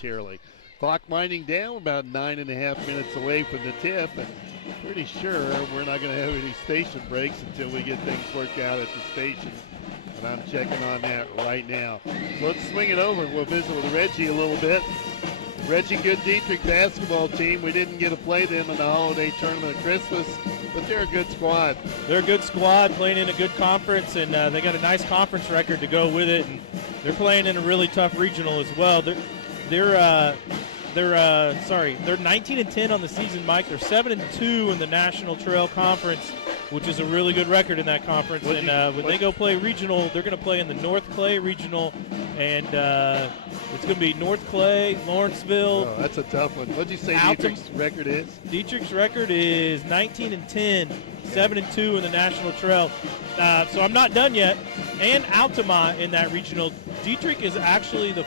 momentarily. Clock winding down, about 9.5 minutes away from the tip, and pretty sure we're not going to have any station breaks until we get things worked out at the station. And I'm checking on that right now. So let's swing it over and we'll visit with Reggie a little bit. Reggie, good Dieterich basketball team. We didn't get to play them in the holiday tournament at Christmas, but they're a good squad. They're a good squad playing in a good conference, and they got a nice conference record to go with it. And they're playing in a really tough regional as well. They're 19-10 on the season, Mike. They're 7-2 in the National Trail Conference, which is a really good record in that conference. When they go play regional, they're going to play in the North Clay Regional, and it's going to be North Clay, Lawrenceville. Oh, that's a tough one. What did you say Dietrich's record is? Dietrich's record is 19-10, 7-2 in the National Trail. So I'm not done yet. And Altamont in that regional. Dieterich is actually the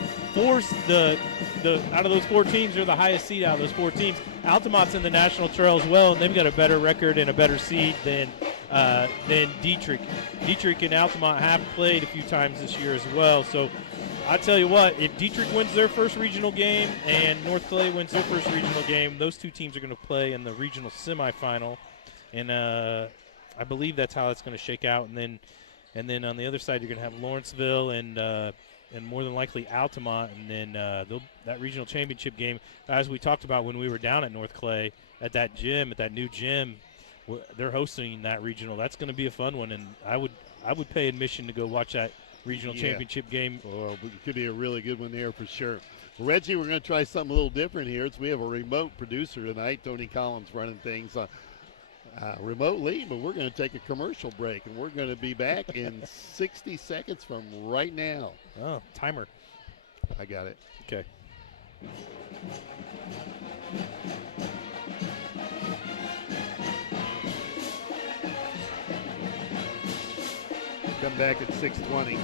out of those four teams, they're the highest seed out of those four teams. Altamont's in the National Trail as well, and they've got a better record and a better seed than Dieterich. Dieterich and Altamont have played a few times this year as well. So I tell you what, if Dieterich wins their first regional game and North Clay wins their first regional game, those two teams are going to play in the regional semifinal, and I believe that's how it's going to shake out. And then on the other side, you're going to have Lawrenceville and more than likely Altamont, and then that regional championship game, as we talked about when we were down at North Clay at that new gym, they're hosting that regional. That's going to be a fun one, and I would pay admission to go watch that regional championship game. Oh, it could be a really good one there for sure. Well, Reggie, we're going to try something a little different here. We have a remote producer tonight, Tony Collins, running things remotely, but we're going to take a commercial break, and we're going to be back in 60 seconds from right now. Oh, timer. I got it. Okay. Come back at 6:20.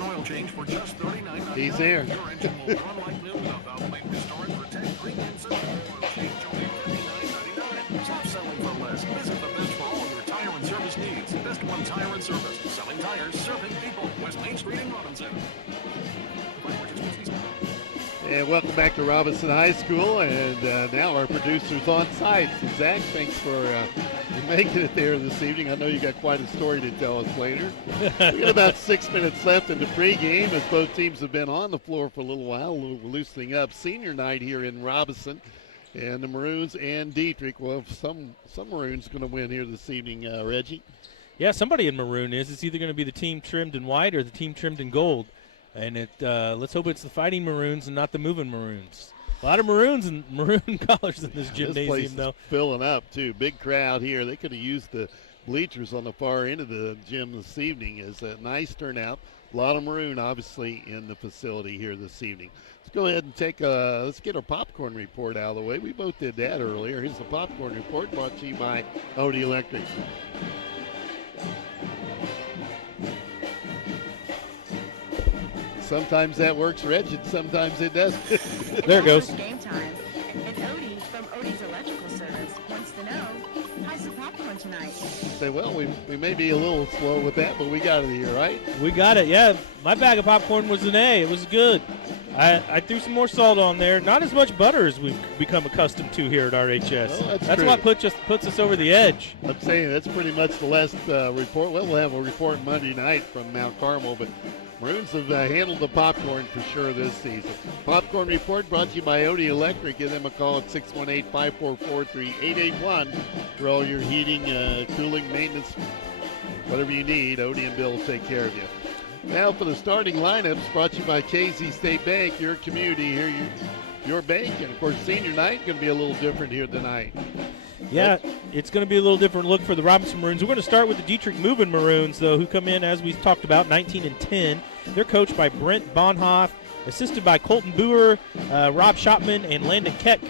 Oil change for just $39.99. He's there. Your engine will run like new without valve restore and protect. Pregame system oil change only $59.99. Stop selling for less. Visit the best for all of your tire and service needs. Best One Tire and Service. Selling tires, serving people. West Main Street in Robinson. And welcome back to Robinson High School. And now our producer's on site. So Zach, thanks for making it there this evening. I know you got quite a story to tell us later. We got about 6 minutes left in the pregame as both teams have been on the floor for a little while, loosening up. Senior night here in Robinson, and the Maroons and Dieterich. Well, some Maroons going to win here this evening, Reggie. Yeah, somebody in maroon is. It's either going to be the team trimmed in white or the team trimmed in gold. And let's hope it's the Fighting Maroons and not the Movin' Maroons. A lot of maroons and maroon colors in this gymnasium, this place though. Is filling up, too. Big crowd here. They could have used the bleachers on the far end of the gym this evening. It's a nice turnout. A lot of maroon, obviously, in the facility here this evening. Let's go ahead and let's get our popcorn report out of the way. We both did that earlier. Here's the popcorn report brought to you by Odie Electric. Sometimes that works, Reg, and sometimes it doesn't. There it goes. Game time. And Odie from Odie's Electrical Service wants to know, how's the popcorn tonight? Say, well, we may be a little slow with that, but we got it here, right? We got it, yeah. My bag of popcorn was an A. It was good. I threw some more salt on there. Not as much butter as we've become accustomed to here at RHS. Well, that's what puts us over the edge. I'm saying that's pretty much the last report. Well, we'll have a report Monday night from Mount Carmel, but Maroons have handled the popcorn for sure this season. Popcorn report brought to you by Odie Electric. Give them a call at 618-544-3881 for all your heating, cooling, maintenance, whatever you need. Odie and Bill will take care of you. Now for the starting lineups, brought to you by KZ State Bank, your community here, your bank. And, of course, senior night going to be a little different here tonight. Yeah, it's going to be a little different look for the Robinson Maroons. We're going to start with the Dieterich Movin' Maroons, though, who come in, as we talked about, 19-10. They're coached by Brent Bonhoff, assisted by Colton Boer, Rob Shopman, and Landon Keck.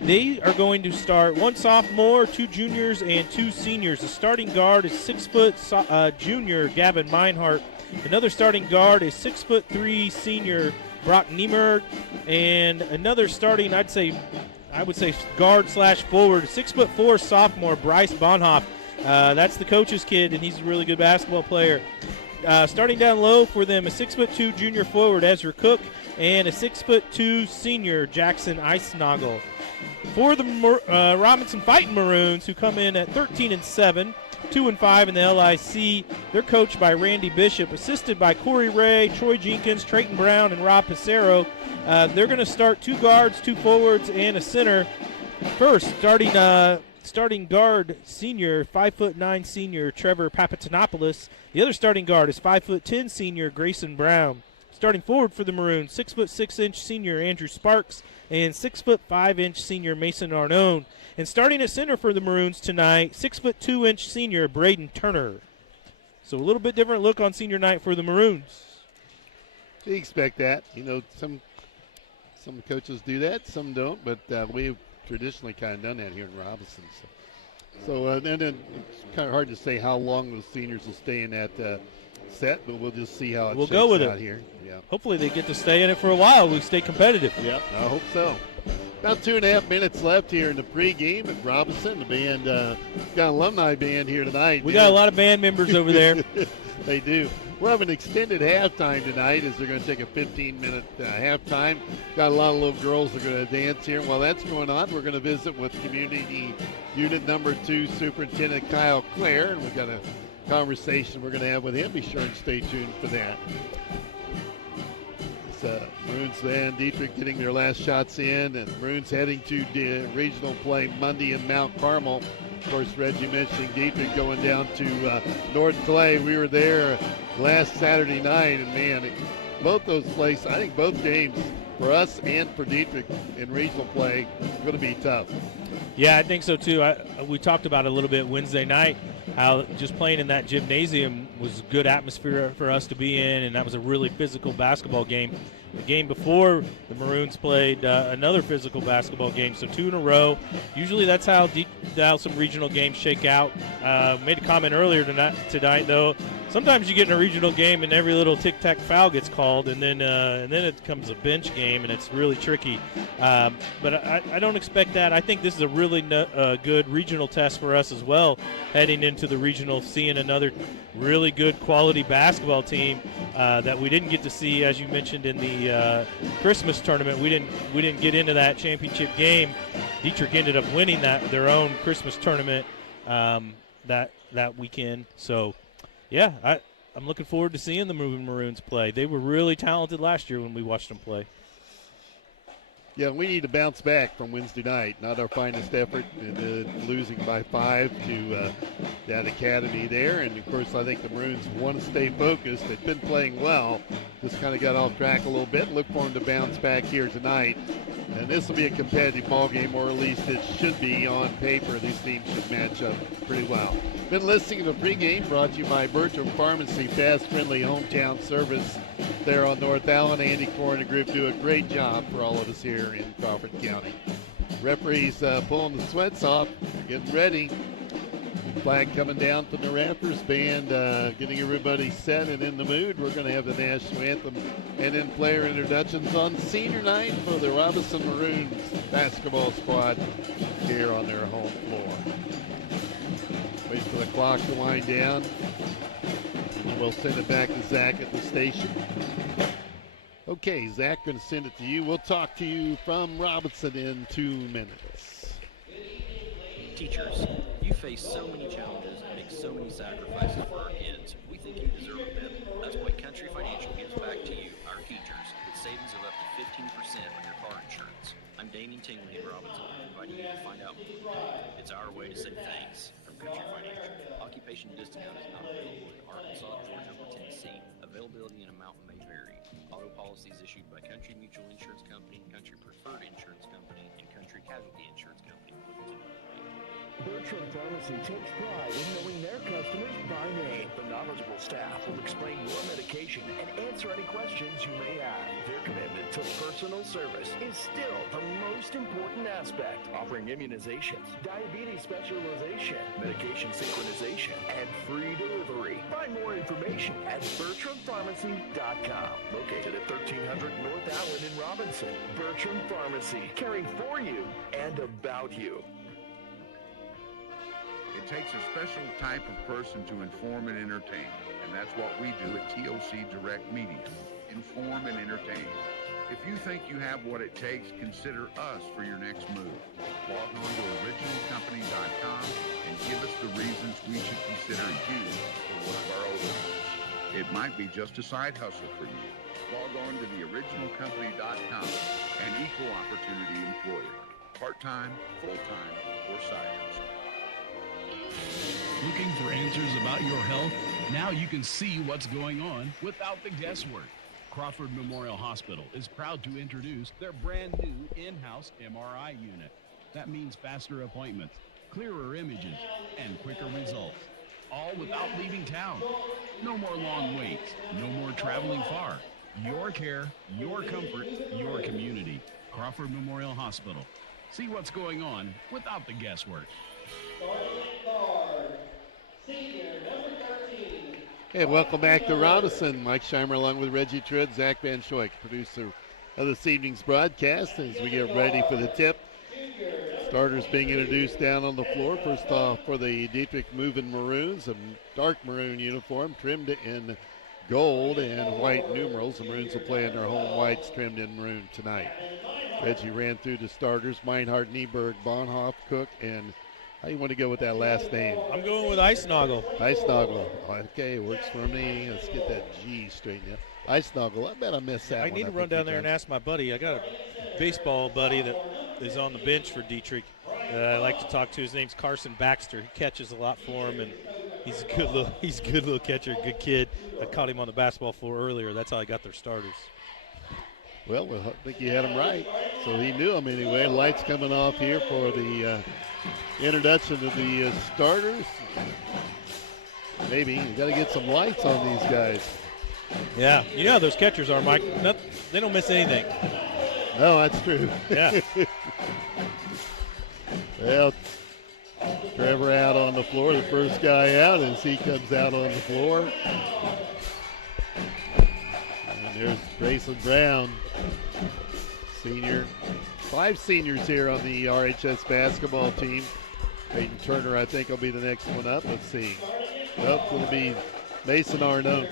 They are going to start one sophomore, 2 juniors, and 2 seniors. The starting guard is 6-foot junior Gavin Meinhardt. Another starting guard is 6'3" senior Brock Niemer, and another starting, I would say guard / forward, 6'4" sophomore Bryce Bonhoff. That's the coach's kid, and he's a really good basketball player. Starting down low for them, a 6'2" junior forward Ezra Cook, and a 6'2" senior Jackson Eisnagel. For the Robinson Fighting Maroons, who come in at 13-7, 2-5 in the LIC, they're coached by Randy Bishop, assisted by Corey Ray, Troy Jenkins, Trayton Brown, and Rob Pissarro. They're going to start 2 guards, 2 forwards, and a center. First, starting guard senior, 5'9" senior Trevor Papatonopoulos. The other starting guard is 5'10" senior Grayson Brown. Starting forward for the Maroons, 6'6" senior Andrew Sparks and 6'5" senior Mason Arnone. And starting at center for the Maroons tonight, 6'2" senior Braden Turner. So a little bit different look on senior night for the Maroons. You expect that. You know, some coaches do that, some don't, but we've traditionally kind of done that here in Robinson. So and then it's kind of hard to say how long those seniors will stay in that set, but we'll just see how it we'll shakes go with out it here. Yeah. Hopefully they get to stay in it for a while. We stay competitive. Yeah, I hope so. About 2.5 minutes left here in the pregame at Robinson. The band got an alumni band here tonight. We got a lot of band members over there. They do. We'll have an extended halftime tonight as they're going to take a 15-minute halftime. Got a lot of little girls that are going to dance here. While that's going on, we're going to visit with Community Unit Number 2 Superintendent Kyle Clare, and we've got a conversation we're going to have with him. Be sure and stay tuned for that. Maroons and Dieterich getting their last shots in, and Maroons heading to regional play Monday in Mount Carmel. Of course, Reggie mentioning Dieterich going down to North Clay. We were there last Saturday night, and man, both those places, I think both games for us and for Dieterich in regional play are going to be tough. Yeah, I think so too. We talked about it a little bit Wednesday night, how just playing in that gymnasium was a good atmosphere for us to be in, and that was a really physical basketball game. The game before, the Maroons played another physical basketball game, so 2 in a row. Usually that's how some regional games shake out. Made a comment earlier tonight, though. Sometimes you get in a regional game and every little tic-tac foul gets called, and then it becomes a bench game, and it's really tricky. But I don't expect that. I think this is a really good regional test for us as well, heading into the regional, seeing another really good quality basketball team that we didn't get to see, as you mentioned, in the Christmas tournament. We didn't get into that championship game. Dieterich ended up winning their own Christmas tournament that weekend. So, yeah, I'm looking forward to seeing the Movin Maroons play. They were really talented last year when we watched them play. Yeah, we need to bounce back from Wednesday night. Not our finest effort, losing by 5 to that academy there. And, of course, I think the Maroons want to stay focused. They've been playing well. Just kind of got off track a little bit. Look for them to bounce back here tonight. And this will be a competitive ball game, or at least it should be on paper. These teams should match up pretty well. Been listening to the pregame brought to you by Bertram Pharmacy, fast, friendly hometown service there on North Allen. Andy Core and the group do a great job for all of us here in Crawford County. Referees pulling the sweats off, getting ready. Flag coming down from the Raptors band, getting everybody set and in the mood. We're going to have the national anthem and then player introductions on senior night for the Robinson Maroons basketball squad here on their home floor. Wait for the clock to wind down. And we'll send it back to Zach at the station. Okay, Zach, going to send it to you. We'll talk to you from Robinson in 2 minutes. Teachers, you face so many challenges and make so many sacrifices for our kids. We think you deserve a bit. That's why Country Financial gives back to you, our teachers, with savings of up to 15% on your car insurance. I'm Damien Tingley in Robinson, inviting you to find out more. It's our way to say thanks from Country Financial. Occupation discount is not available in Arkansas, Georgia, or Tennessee. Availability and amount may vary. Auto policies issued by Country Mutual Insurance Company, Country Preferred Insurance Company, and Country Casualty Insurance Company. Bertram Pharmacy takes pride in knowing their customers by name. The knowledgeable staff will explain your medication and answer any questions you may have. Their commitment to personal service is still the most important aspect, offering immunizations, diabetes specialization, medication synchronization, and free delivery. Find more information at BertramPharmacy.com. Located at 1300 North Allen in Robinson. Bertram Pharmacy, caring for you and about you. It takes a special type of person to inform and entertain, and that's what we do at TOC Direct Media. Inform and entertain. If you think you have what it takes, consider us for your next move. Log on to originalcompany.com and give us the reasons we should consider you for one of our openings. It might be just a side hustle for you. Log on to theoriginalcompany.com, an equal opportunity employer. Part-time, full-time, or side hustle. Looking for answers about your health? Now you can see what's going on without the guesswork. Crawford Memorial Hospital is proud to introduce their brand new in-house MRI unit. That means faster appointments, clearer images, and quicker results. All without leaving town. No more long waits. No more traveling far. Your care, your comfort, your community. Crawford Memorial Hospital. See what's going on without the guesswork. Hey, welcome back to Robinson. Mike Scheimer along with Reggie Tridd, Zach Van Schoik, producer of this evening's broadcast as we get ready for the tip. Starters being introduced down on the floor. First off for the Dieterich Movin Maroons, a dark maroon uniform trimmed in gold and white numerals. The Maroons will play in their home whites trimmed in maroon tonight. Reggie ran through the starters: Meinhardt, Nieberg, Bonhoff, Cook, and how you want to go with that last name? I'm going with Eisnagel. Eisnagel. Okay, works for me. Let's get that G straightened out. Eisnagel. I bet I missed that I one. need to run down there and ask my buddy. I got a baseball buddy that is on the bench for Dieterich that I like to talk to. His name's Carson Baxter. He catches a lot for him, and he's a good little catcher, good kid. I caught him on the basketball floor earlier. That's how I got their starters. Well, I think you had him right. So he knew him anyway. Lights coming off here for the introduction of the starters. Maybe you got to get some lights on these guys. Yeah, you know how those catchers are, Mike. They don't miss anything. No, that's true. Yeah. Well, Trevor out on the floor, the first guy out as he comes out on the floor. And there's Grayson Brown, senior. 5 seniors here on the RHS basketball team. Peyton Turner, I think, will be the next one up. Let's see. Nope, it'll be Mason Arnone.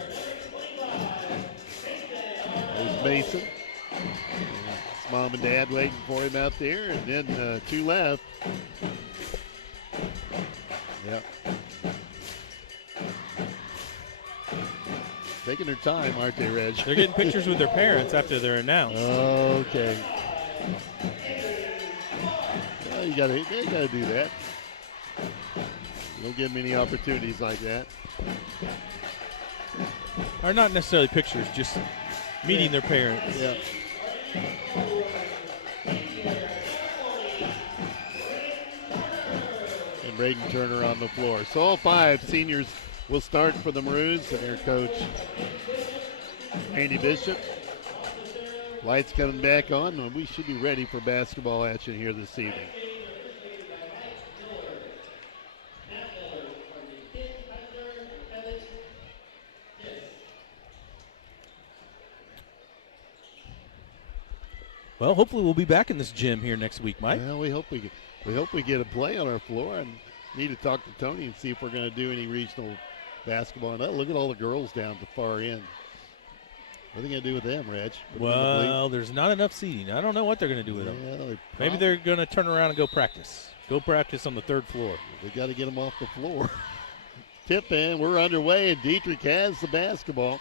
There's Mason. His mom and dad waiting for him out there. And then 2 left. Yep. Taking their time, aren't they, Reg? They're getting pictures with their parents after they're announced. Okay. Well, you gotta do that. You don't get many opportunities like that. Or not necessarily pictures, just meeting their parents. Yeah. And Braden Turner on the floor. So all 5 seniors will start for the Maroons and their coach, Randy Bishop. Lights coming back on, and we should be ready for basketball action here this evening. Well, hopefully we'll be back in this gym here next week, Mike. Well, we hope we get a play on our floor, and need to talk to Tony and see if we're going to do any regional basketball. And look at all the girls down at the far end. What are they going to do with them, Reg? Well, there's not enough seating. I don't know what they're going to do with them. Maybe they're going to turn around and go practice. Go practice on the 3rd floor. They got to get them off the floor. Tip in. We're underway, and Dieterich has the basketball.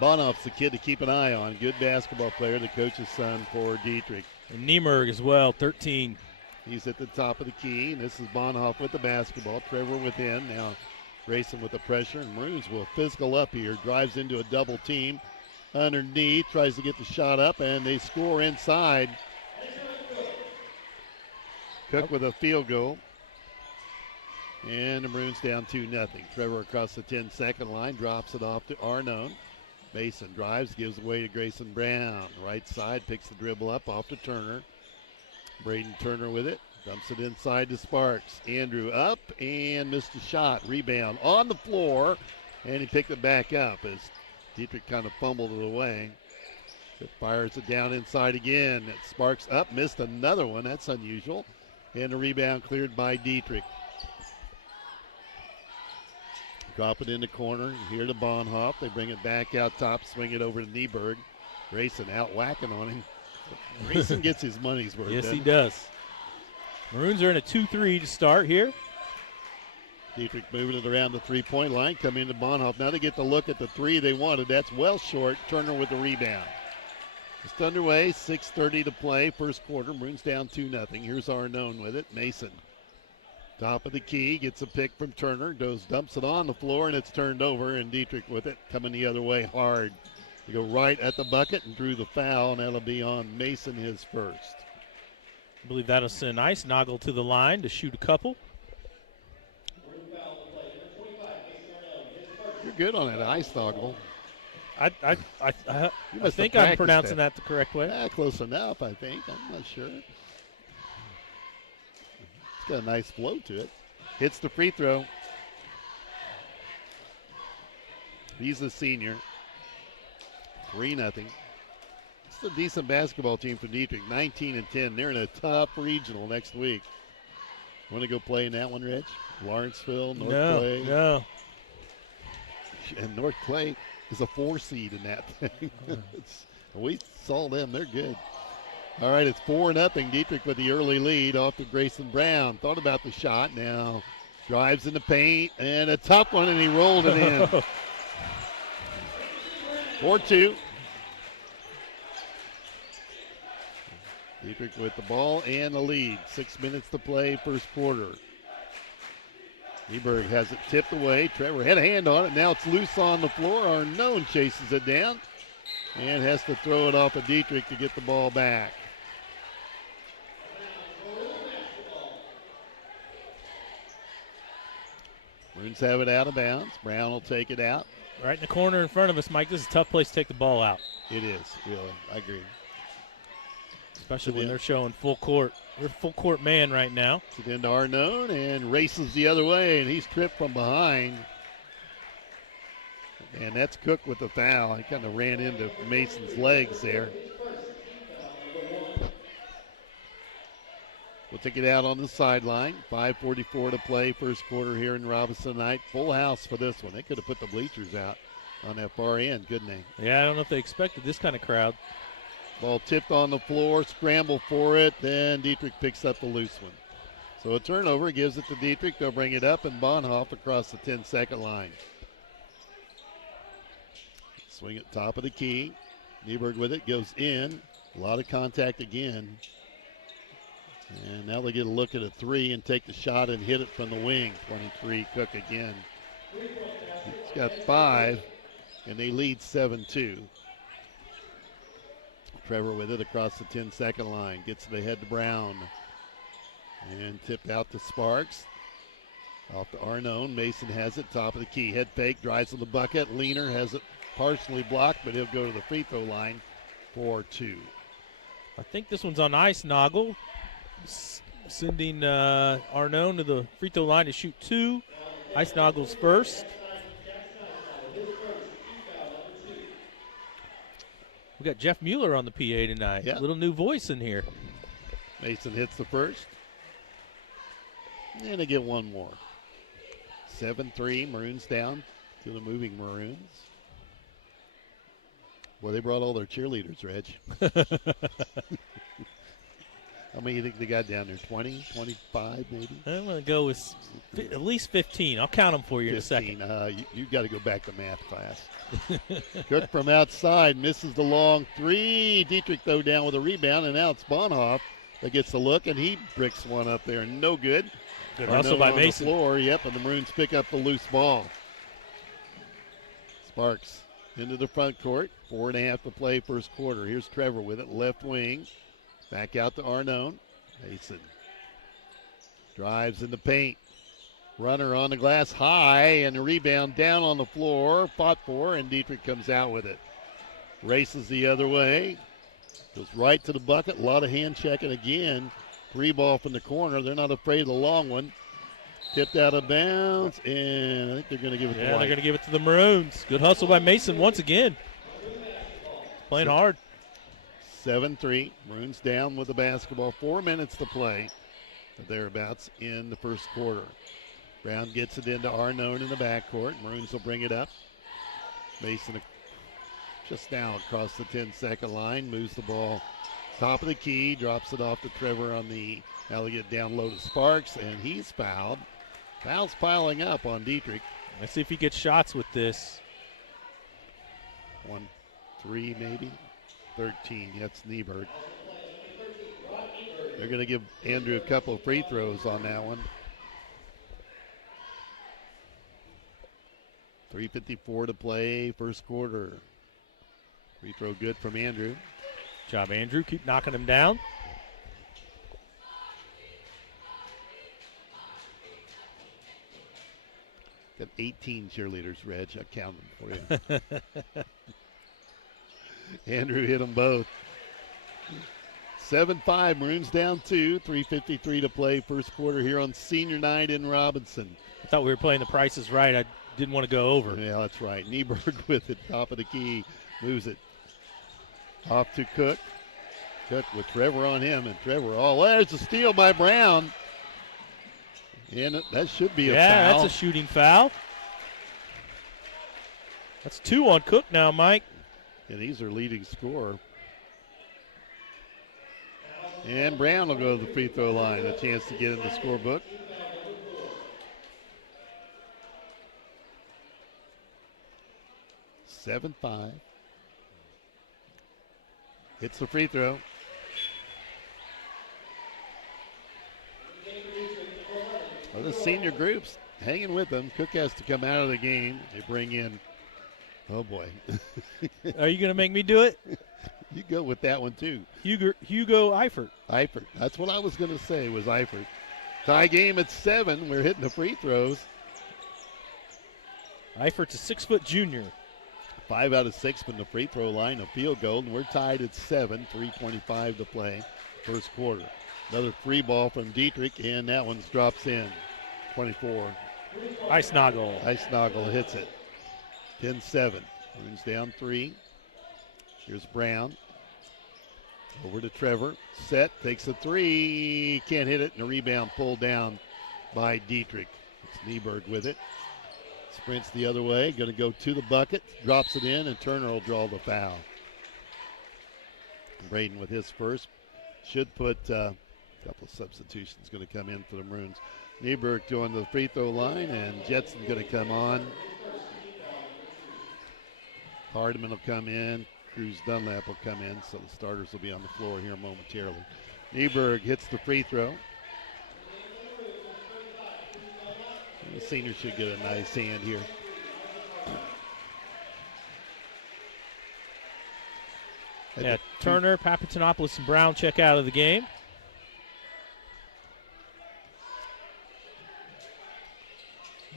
Bonhoff's the kid to keep an eye on. Good basketball player, the coach's son for Dieterich. And Niemerg as well, 13. He's at the top of the key, and this is Bonhoff with the basketball. Trevor within. Now Grayson with the pressure, and Maroons will physical up here. Drives into a double team underneath, tries to get the shot up, and they score inside. Cook with a field goal. And the Maroons down 2-0. Trevor across the 10-second line, drops it off to Arnone. Mason drives, gives away to Grayson Brown. Right side, picks the dribble up off to Turner. Braden Turner with it, dumps it inside to Sparks. Andrew up and missed a shot. Rebound on the floor, and he picked it back up as Dieterich kind of fumbled it away. It fires it down inside again. Sparks up, missed another one. That's unusual. And the rebound cleared by Dieterich. Drop it in the corner. Here to Bonhoff. They bring it back out top, swing it over to Nieberg. Grayson out whacking on him. Grayson gets his money's worth. Yes, he does. Maroons are in a 2-3 to start here. Dieterich moving it around the three-point line. Come into Bonhoff. Now they get to look at the three they wanted. That's well short. Turner with the rebound. It's underway. 6:30 to play. First quarter. Maroons down 2-0. Here's Arnone with it. Mason. Top of the key, gets a pick from Turner, dumps it on the floor, and it's turned over, and Dieterich with it, coming the other way hard. They go right at the bucket and drew the foul, and that'll be on Mason, his first. I believe that'll send Icenoggle to the line to shoot a couple. You're good on that Icenoggle. I think I'm pronouncing that the correct way. Close enough, I think. I'm not sure. Got a nice flow to it. Hits the free throw. He's a senior. 3-0. It's a decent basketball team for Dieterich. 19-10. They're in a tough regional next week. Want to go play in that one, Rich? Lawrenceville, North Clay. No. And North Clay is a 4 seed in that thing. We saw them. They're good. All right, it's 4-0. Dieterich with the early lead off to Grayson Brown. Thought about the shot. Now drives in the paint, and a tough one, and he rolled it in. 4-2. Dieterich with the ball and the lead. 6 minutes to play, first quarter. Nieberg has it tipped away. Trevor had a hand on it. Now it's loose on the floor. Arnone chases it down and has to throw it off of Dieterich to get the ball back. Maroons have it out of bounds. Brown will take it out. Right in the corner in front of us, Mike. This is a tough place to take the ball out. It is, really. I agree. Especially when they're showing full court. They're full court man right now. It's into Arnone and races the other way, and he's tripped from behind. And that's Cook with the foul. He kind of ran into Mason's legs there. We'll take it out on the sideline. 5:44 to play, first quarter here in Robinson tonight. Full house for this one. They could have put the bleachers out on that far end, couldn't they? Yeah, I don't know if they expected this kind of crowd. Ball tipped on the floor, scramble for it, then Dieterich picks up the loose one. So a turnover, gives it to Dieterich. They'll bring it up, and Bonhoff across the 10-second line. Swing at top of the key. Nieberg with it, goes in. A lot of contact again. And now they get a look at a three and take the shot and hit it from the wing. 23, Cook again. He's got 5, and they lead 7-2. Trevor with it across the 10-second line. Gets it ahead to Brown. And tipped out to Sparks. Off to Arnone. Mason has it, top of the key. Head fake, drives to the bucket. Leaner has it partially blocked, but he'll go to the free throw line for 2. I think this one's on Icenoggle. Sending Arnone to the free throw line to shoot 2. Icenoggle's first. We got Jeff Mueller on the PA tonight. Yeah. Little new voice in here. Mason hits the first. And they get one more. 7-3, Maroons down to the moving Maroons. Boy, they brought all their cheerleaders, Reg. How many do you think they got down there? 20, 25 maybe? I'm going to go with at least 15. I'll count them for you 15. in a second. You got to go back to math class. Cook from outside misses the long 3. Dieterich, though, down with a rebound, and now it's Bonhoff that gets the look, and he bricks one up there. No good. Good hustle by Mason. The floor, yep, and the Maroons pick up the loose ball. Sparks into the front court. 4.5 to play first quarter. Here's Trevor with it, left wing. Back out to Arnone. Mason Drives in the paint. Runner on the glass high, and a rebound down on the floor. Fought for, and Dieterich comes out with it. Races the other way. Goes right to the bucket. A lot of hand checking again. 3 ball from the corner. They're not afraid of the long one. Tipped out of bounds, and I think they're going to give it to Yeah, White. they're going to give it to the Maroons. Good hustle by Mason once again. Playing hard. 7-3. Maroons down with the basketball. 4 minutes to play. Thereabouts in the first quarter. Brown gets it into Arnone in the backcourt. Maroons will bring it up. Mason just now across the 10-second line. Moves the ball top of the key. Drops it off to Trevor on the Alligator down low to Sparks, and he's fouled. Fouls piling up on Dieterich. Let's see if he gets shots with this. 1, 3 maybe. 13. That's Nieberg. They're going to give Andrew a couple of free throws on that one. 3:54 to play, first quarter. Free throw good from Andrew. Good job, Andrew. Keep knocking him down. Got 18 cheerleaders, Reg. I count them for you. Andrew hit them both. 7-5, Maroons down 2. 3:53 to play, first quarter here on senior night in Robinson. I thought we were playing the Price is Right. I didn't want to go over. Yeah, that's right. Nieberg with it, top of the key, moves it off to Cook. Cook with Trevor on him, and Trevor, there's a steal by Brown. And that should be a foul. Yeah, that's a shooting foul. That's 2 on Cook now, Mike. And he's their leading scorer. And Brown will go to the free throw line. A chance to get in the scorebook. Seven 5. Hits the free throw. Well, the senior group's hanging with them. Cook has to come out of the game. They bring in, oh boy. Are you going to make me do it? You go with that one too. Hugo Eifert. Eifert. That's what I was going to say was Eifert. Tie game at 7. We're hitting the free throws. Eifert's a 6-foot junior. 5 out of 6 from the free throw line, a field goal, and we're tied at 7. 3:25 to play, first quarter. Another free ball from Dieterich, and that one drops in. 24. Eisnagel hits it. 10-7. Maroons down 3. Here's Brown. Over to Trevor. Set, takes a 3. Can't hit it, and a rebound pulled down by Dieterich. It's Nieberg with it. Sprints the other way, going to go to the bucket, drops it in, and Turner will draw the foul. Braden with his first. Should put a couple of substitutions going to come in for the Maroons. Nieberg going to the free throw line, and Jetson going to come on. Hardiman will come in. Cruz Dunlap will come in, so the starters will be on the floor here momentarily. Nieberg hits the free throw. The senior should get a nice hand here. Yeah, Turner, Papatonopoulos, and Brown check out of the game.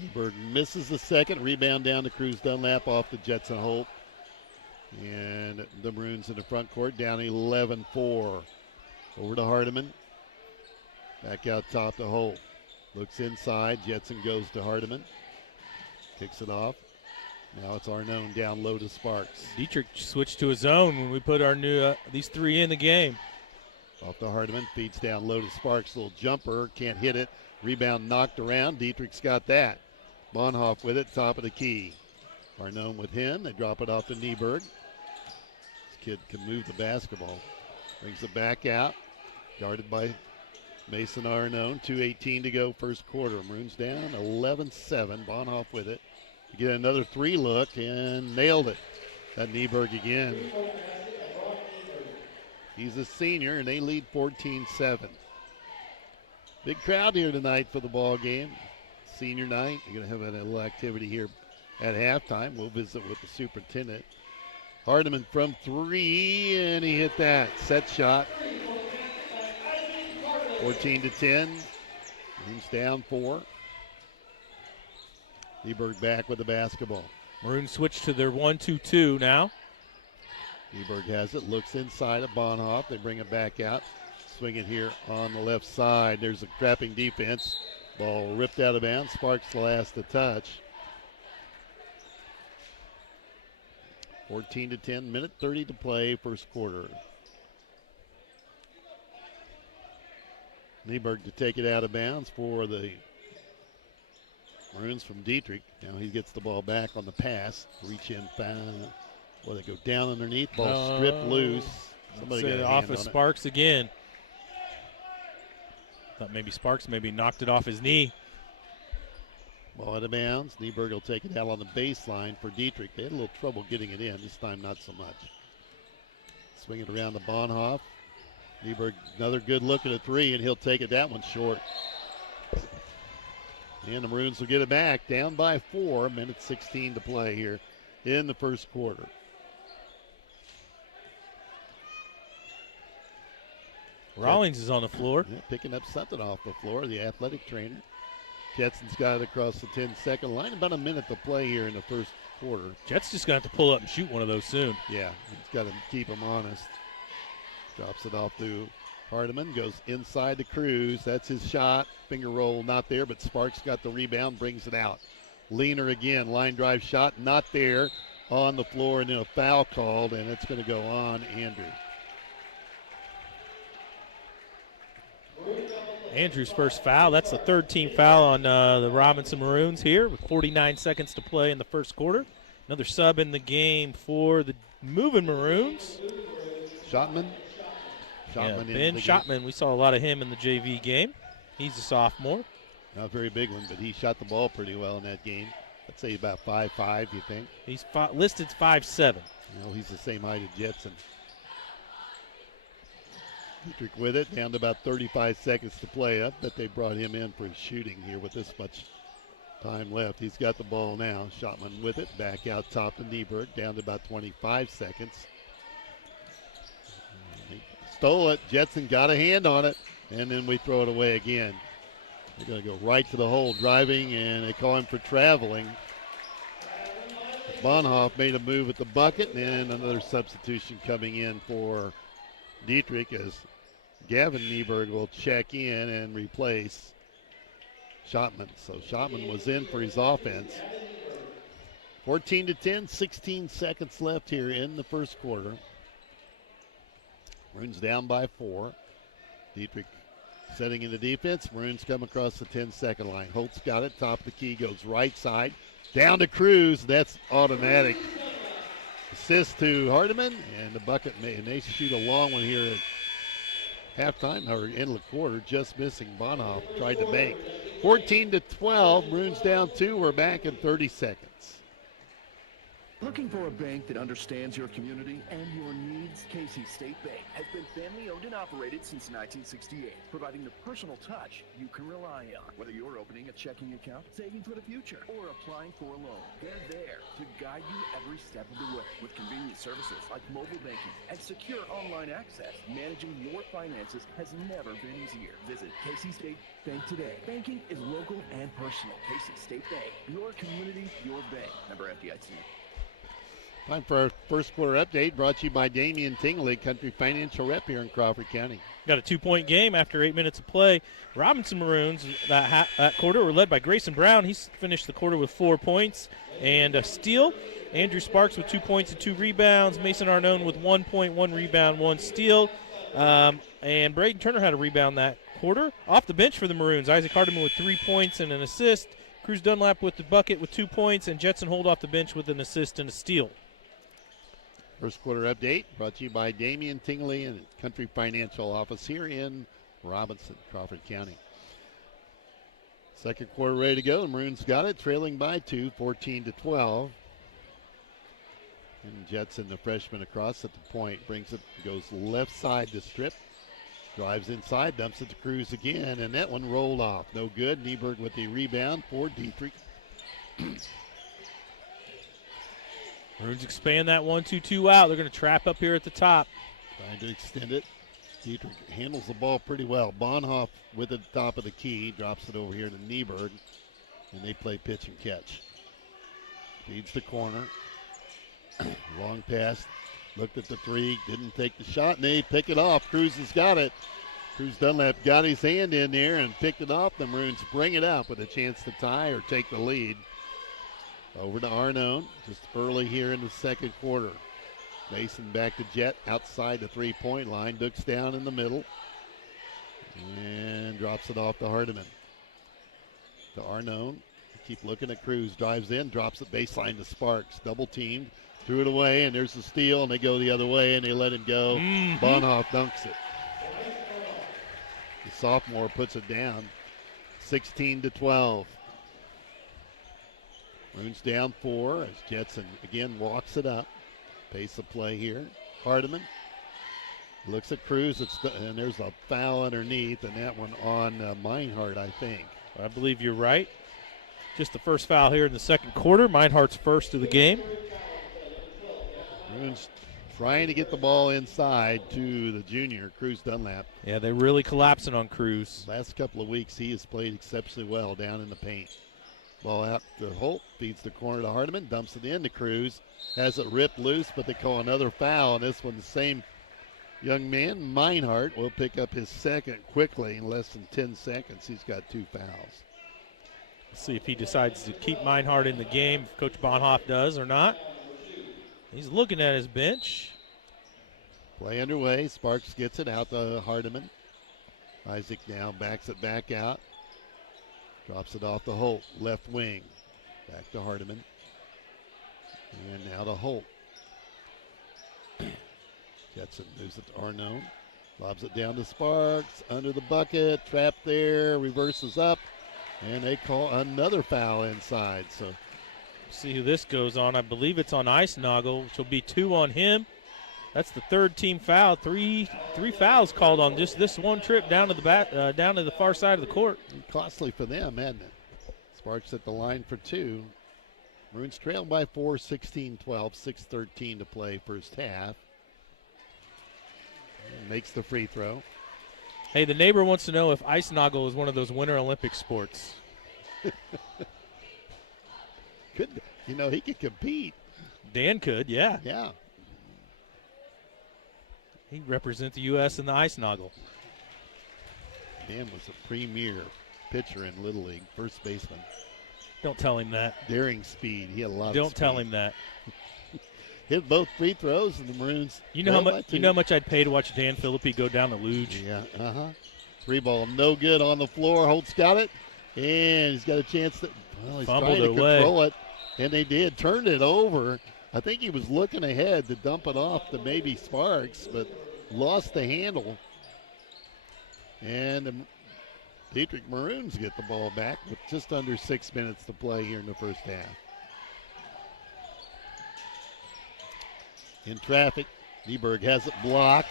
Nieberg misses the second. Rebound down to Cruz Dunlap off the Jetson Holt. And the Maroons in the front court down 11-4. Over to Hardiman. Back out top to Holt. Looks inside. Jetson goes to Hardiman. Kicks it off. Now it's Arnone down low to Sparks. Dieterich switched to his own when we put our new these 3 in the game. Off to Hardiman. Feeds down low to Sparks. Little jumper. Can't hit it. Rebound knocked around. Dietrich's got that. Bonhoff with it. Top of the key. Arnone with him. They drop it off to Nieberg. This kid can move the basketball. Brings it back out. Guarded by Mason Arnone. 2:18 to go, first quarter. Maroons down 11-7. Bonhoff with it. Get another 3 look and nailed it. That Nieberg again. He's a senior and they lead 14-7. Big crowd here tonight for the ball game. Senior night. They're going to have a little activity here at halftime. We'll visit with the superintendent. Hardiman from 3 and he hit that. Set shot. 14-10. Maroons down 4. Nieberg back with the basketball. Maroons switch to their 1-2-2 now. Nieberg has it, looks inside at Bonhoff. They bring it back out. Swing it here on the left side. There's a trapping defense. Ball ripped out of bounds. Sparks the last to touch. 14-10, minute 30 to play, first quarter. Nieberg to take it out of bounds for the Maroons from Dieterich. Now he gets the ball back on the pass. Reach in, foul. Well, they go down underneath. Ball stripped loose. Somebody got a hand off on of it. Sparks again. Thought maybe Sparks maybe knocked it off his knee. Ball out of bounds. Nieberg will take it out on the baseline for Dieterich. They had a little trouble getting it in. This time, not so much. Swing it around to Bonhoff. Nieberg, another good look at a three, and he'll take it. That one short. And the Maroons will get it back. Down by 4. Minute 16 to play here in the first quarter. Rawlings is on the floor. Yeah, picking up something off the floor, the athletic trainer. Jetson's got it across the 10-second line. About a minute to play here in the first quarter. Jets just going to have to pull up and shoot one of those soon. Yeah, he's got to keep him honest. Drops it off to Hardiman. Goes inside to Cruz. That's his shot. Finger roll not there, but Sparks got the rebound, brings it out. Leaner again. Line drive shot not there. On the floor, and then a foul called, and it's going to go on Andrew. Andrew's first foul. That's the third team foul on the Robinson Maroons here with 49 seconds to play in the first quarter. Another sub in the game for the Movin Maroons. Shotman. Ben Shotman. We saw a lot of him in the JV game. He's a sophomore. Not a very big one, but he shot the ball pretty well in that game. I'd say about 5'5", you think? He's listed 5'7". He's the same height as Jetson. Dieterich with it, down to about 35 seconds to play up, but they brought him in for his shooting here with this much time left. He's got the ball now. Shotman with it, back out top to Nieberg, down to about 25 seconds. He stole it. Jetson got a hand on it, and then we throw it away again. They're going to go right to the hole, driving, and they call him for traveling. Bonhoff made a move at the bucket, and another substitution coming in for Dieterich as Gavin Nieberg will check in and replace Shotman. So Shotman was in for his offense. 14-10, 16 seconds left here in the first quarter. Maroons down by 4. Dieterich setting into defense. Maroons come across the 10-second line. Holtz got it, top of the key, goes right side. Down to Cruz. That's automatic. Assist to Hardiman, and the bucket, and they shoot a long one here at halftime, or end of the quarter, just missing. Bonhoff tried to bank. 14-12, Maroons down 2. We're back in 30 seconds. Looking for a bank that understands your community and your needs? Casey State Bank has been family owned and operated since 1968, providing the personal touch you can rely on. Whether you're opening a checking account, saving for the future, or applying for a loan, they're there to guide you every step of the way. With convenient services like mobile banking and secure online access, managing your finances has never been easier. Visit Casey State Bank today. Banking is local and personal. Casey State Bank, your community, your bank. Member FDIC. Time for our first quarter update, brought to you by Damian Tingley, Country Financial Rep here in Crawford County. Got a 2-point game after 8 minutes of play. Robinson Maroons that quarter were led by Grayson Brown. He's finished the quarter with 4 points and a steal. Andrew Sparks with 2 points and 2 rebounds. Mason Arnone with 1 point, 1 rebound, 1 steal. And Braden Turner had a rebound that quarter. Off the bench for the Maroons, Isaac Hardiman with 3 points and an assist. Cruz Dunlap with the bucket with 2 points, and Jetson Hold off the bench with an assist and a steal. First quarter update brought to you by Damian Tingley and Country Financial Office here in Robinson, Crawford County. Second quarter ready to go. The Maroons got it, trailing by 2, 14-12. And Jetson, the freshman, across at the point, brings it, goes left side to strip. Drives inside, dumps it to Cruz again, and that one rolled off. No good. Nieberg with the rebound for Dieterich. Maroons expand that 1-2-2 out. They're going to trap up here at the top. Trying to extend it. Dieterich handles the ball pretty well. Bonhoff with it at the top of the key, drops it over here to Nieberg, and they play pitch and catch. Feeds the corner. Long pass. Looked at the three, didn't take the shot, and they pick it off. Cruz has got it. Cruz Dunlap got his hand in there and picked it off. The Maroons bring it up with a chance to tie or take the lead. Over to Arnone, just early here in the second quarter. Mason back to Jet outside the three-point line. Dukes down in the middle and drops it off to Hardiman. To Arnone. Keep looking at Cruz. Drives in, drops it baseline to Sparks. Double teamed, threw it away, and there's the steal, and they go the other way, and they let him go. Bonhoff dunks it. The sophomore puts it down. 16-12. Maroons down 4 as Jetson again walks it up. Pace of play here. Hardiman looks at Cruz, and there's a foul underneath, and that one on Meinhardt, I think. I believe you're right. Just the first foul here in the second quarter. Meinhardt's first of the game. Maroons trying to get the ball inside to the junior, Cruz Dunlap. Yeah, they're really collapsing on Cruz. Last couple of weeks, he has played exceptionally well down in the paint. Ball out to Holt, feeds the corner to Hardiman, dumps it in to Cruz. Has it ripped loose, but they call another foul, and this one the same young man, Meinhardt, will pick up his second quickly in less than 10 seconds. He's got 2 fouls. Let's see if he decides to keep Meinhardt in the game, if Coach Bonhoff does or not. He's looking at his bench. Play underway. Sparks gets it out to Hardiman. Isaac now backs it back out. Drops it off to Holt, left wing. Back to Hardiman. And now to Holt. Jetson moves it to Arnone. Lobs it down to Sparks. Under the bucket. Trapped there. Reverses up. And they call another foul inside. So see who this goes on. I believe it's on Eisnagel, which will be 2 on him. That's the third team foul. Three fouls called on just this one trip down to the down to the far side of the court. Costly for them, hasn't it? Sparks at the line for 2. Maroons trail by 4, 16-12, 6:13 to play first half. And makes the free throw. Hey, the neighbor wants to know if Eisnagel is one of those Winter Olympic sports. He could compete. Dan could, yeah. Yeah. He represents the U.S. in the Eisnagel. Dan was a premier pitcher in Little League, first baseman. Don't tell him that. Daring speed. He had a lot of Don't speed. tell him that. Hit both free throws, and the Maroons. You know how much I'd pay to watch Dan Philippi go down the luge? Yeah, 3 ball, no good on the floor. Holt's got it, and he's got a chance to. Well, he's Fumbled trying to it away. control it, and they did. Turned it over. I think he was looking ahead to dump it off to maybe Sparks, but lost the handle. And the Dieterich Maroons get the ball back with just under 6 minutes to play here in the first half. In traffic, Nieberg has it blocked.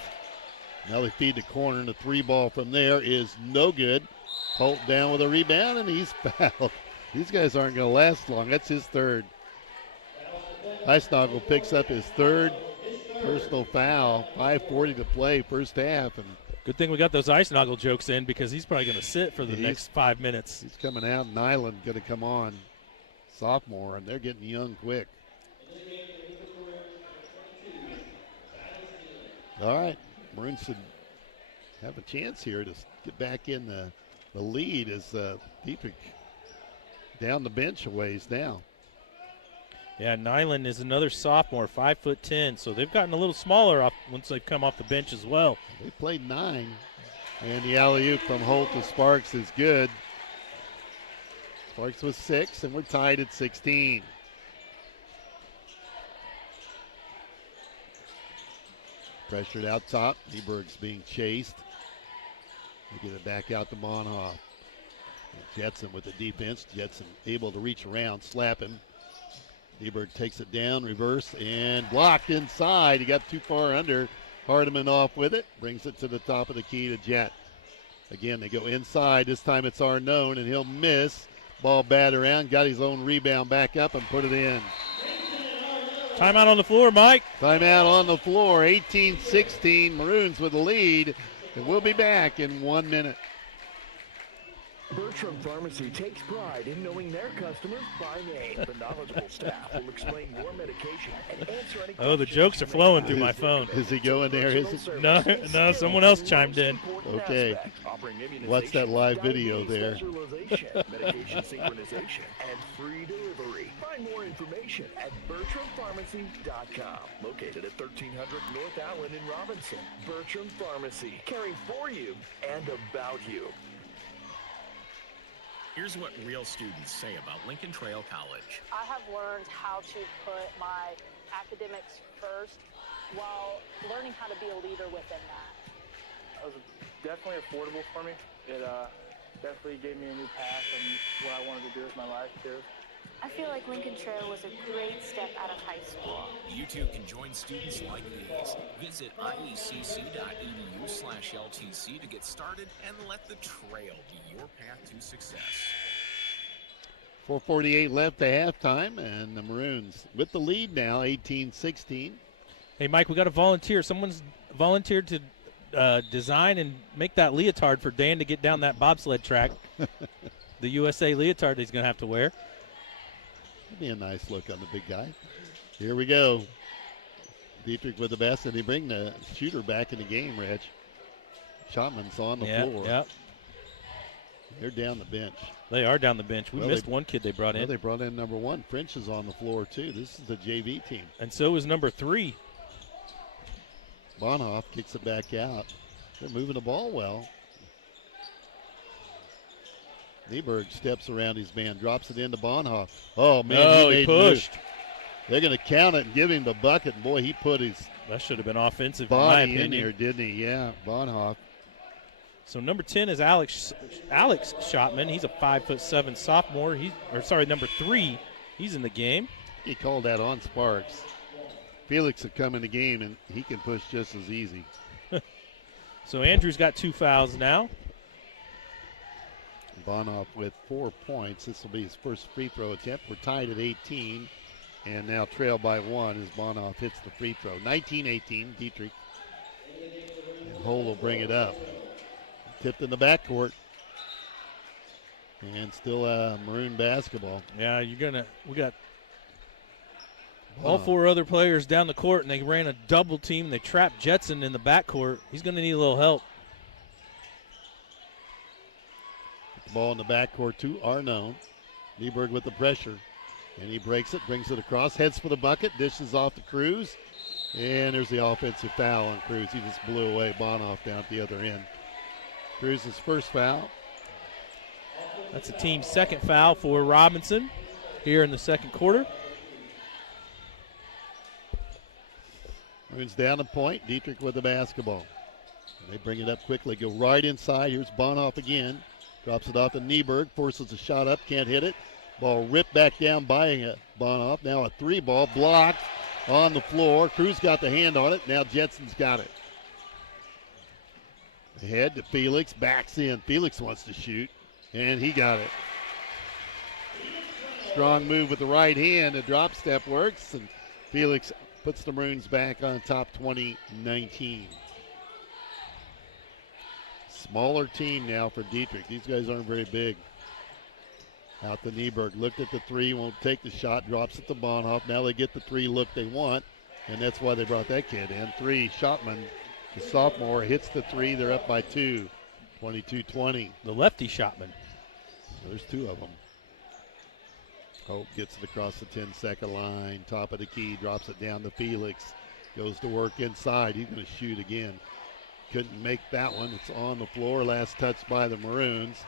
Now they feed the corner, and the 3 ball from there is no good. Holt down with a rebound, and he's fouled. These guys aren't going to last long. That's his third. Eisnagel picks up his third personal foul. 5:40 to play, first half. And good thing we got those Eisnagel jokes in because he's probably going to sit for the next 5 minutes. He's coming out, and Nyland going to come on. Sophomore, and they're getting young quick. All right, Maroons should have a chance here to get back in the lead as Dieterich down the bench a ways now. Yeah, Nyland is another sophomore, 5'10", so they've gotten a little smaller once they've come off the bench as well. They played 9, and the alley-oop from Holt to Sparks is good. Sparks with 6, and we're tied at 16. Pressured out top. Nieberg's being chased. They get it back out to Bonhoff. Jetson with the defense. Jetson able to reach around, slap him. Nieberg takes it down, reverse, and blocked inside. He got too far under. Hardiman off with it. Brings it to the top of the key to Jet. Again, they go inside. This time it's Arnone, and he'll miss. Ball bat around. Got his own rebound back up and put it in. Timeout on the floor, Mike. Timeout on the floor. 18-16. Maroons with the lead. And we'll be back in 1 minute. Bertram Pharmacy takes pride in knowing their customers by name. The knowledgeable staff will explain your medication and answer any questions. Oh, the jokes are flowing through my phone. Is he going there? Is he? No, someone else chimed in. Okay. What's that live video there? Medication synchronization, and free delivery. Find more information at BertramPharmacy.com. Located at 1300 North Allen in Robinson. Bertram Pharmacy, caring for you and about you. Here's what real students say about Lincoln Trail College. I have learned how to put my academics first while learning how to be a leader within that. It was definitely affordable for me. It definitely gave me a new path and what I wanted to do with my life too. I feel like Lincoln Trail was a great step out of high school. You too can join students like these. Visit iecc.edu/LTC to get started and let the trail be your path to success. 4:48 left at halftime, and the Maroons with the lead now, 18-16. Hey, Mike, we got a volunteer. Someone's volunteered to design and make that leotard for Dan to get down that bobsled track. The USA leotard he's going to have to wear. That'd be a nice look on the big guy. Here we go. Dieterich with the best, and they bring the shooter back in the game, Reg. Schotman's on the floor. Yeah. They're down the bench. They are down the bench. We missed one kid they brought in. They brought in number 1. French is on the floor, too. This is the JV team. And so is number 3. Bonhoff kicks it back out. They're moving the ball well. Nieberg steps around his man, drops it into Bonhoff. Oh, man, he pushed. They're going to count it and give him the bucket. And boy, he put his that should have been offensive body in my opinion. In there, didn't he? Yeah, Bonhoff. So number 10 is Alex Schotman. He's a 5'7" sophomore. Number 3. He's in the game. He called that on Sparks. Felix had come in the game, and he can push just as easy. So Andrew's got 2 fouls now. Bonhoff with 4 points. This will be his first free throw attempt. We're tied at 18, and now trail by 1 as Bonhoff hits the free throw. 19-18, Dieterich. And Hole will bring it up. Tipped in the backcourt. And still Maroon basketball. Yeah, we got all 4 other players down the court, and they ran a double team. They trapped Jetson in the backcourt. He's going to need a little help. Ball in the backcourt to Arnone. Nieberg with the pressure. And he breaks it, brings it across, heads for the bucket, dishes off to Cruz. And there's the offensive foul on Cruz. He just blew away Bonhoff down at the other end. Cruz's first foul. That's the team's second foul for Robinson here in the second quarter. Maroons down a point. Dieterich with the basketball. And they bring it up quickly, go right inside. Here's Bonhoff again. Drops it off to Nieberg, forces a shot up, can't hit it. Ball ripped back down by Bonhoff. Now a 3 ball blocked on the floor. Cruz got the hand on it. Now Jetson's got it. Ahead to Felix, backs in. Felix wants to shoot, and he got it. Strong move with the right hand. The drop step works, and Felix puts the Maroons back on top 20-19. Smaller team now for Dieterich. These guys aren't very big. Out to Nieberg. Looked at the 3, won't take the shot, drops it to Bonhoff. Now they get the 3 look they want, and that's why they brought that kid in. 3, Schotman, the sophomore, hits the 3. They're up by 2, 22-20. The lefty Schotman. There's 2 of them. Hope gets it across the 10-second line. Top of the key, drops it down to Felix. Goes to work inside. He's going to shoot again. Couldn't make that one. It's on the floor. Last touch by the Maroons.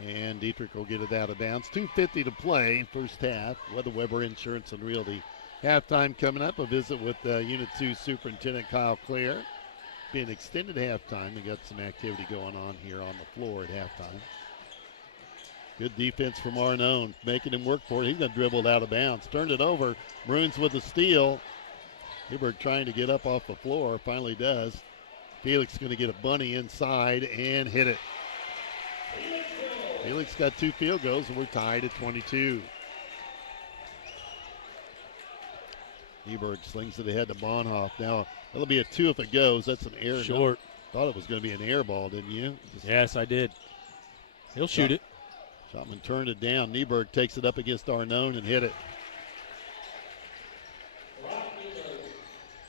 And Dieterich will get it out of bounds. 2:50 to play, first half. Weather Weber Insurance and Realty. Halftime coming up. A visit with Unit 2 Superintendent Kyle Clare. Be an extended halftime. We got some activity going on here on the floor at halftime. Good defense from Arnone, making him work for it. He's going to dribble it out of bounds. Turned it over. Maroons with a steal. Hibbert trying to get up off the floor. Finally does. Felix going to get a bunny inside and hit it. Felix got 2 field goals, and we're tied at 22. Nieberg slings it ahead to Bonhoff. Now, that'll be a 2 if it goes. That's an air. Short. Thought it was going to be an air ball, didn't you? Yes, I did. He'll shoot it. Schotman turned it down. Nieberg takes it up against Arnone and hit it.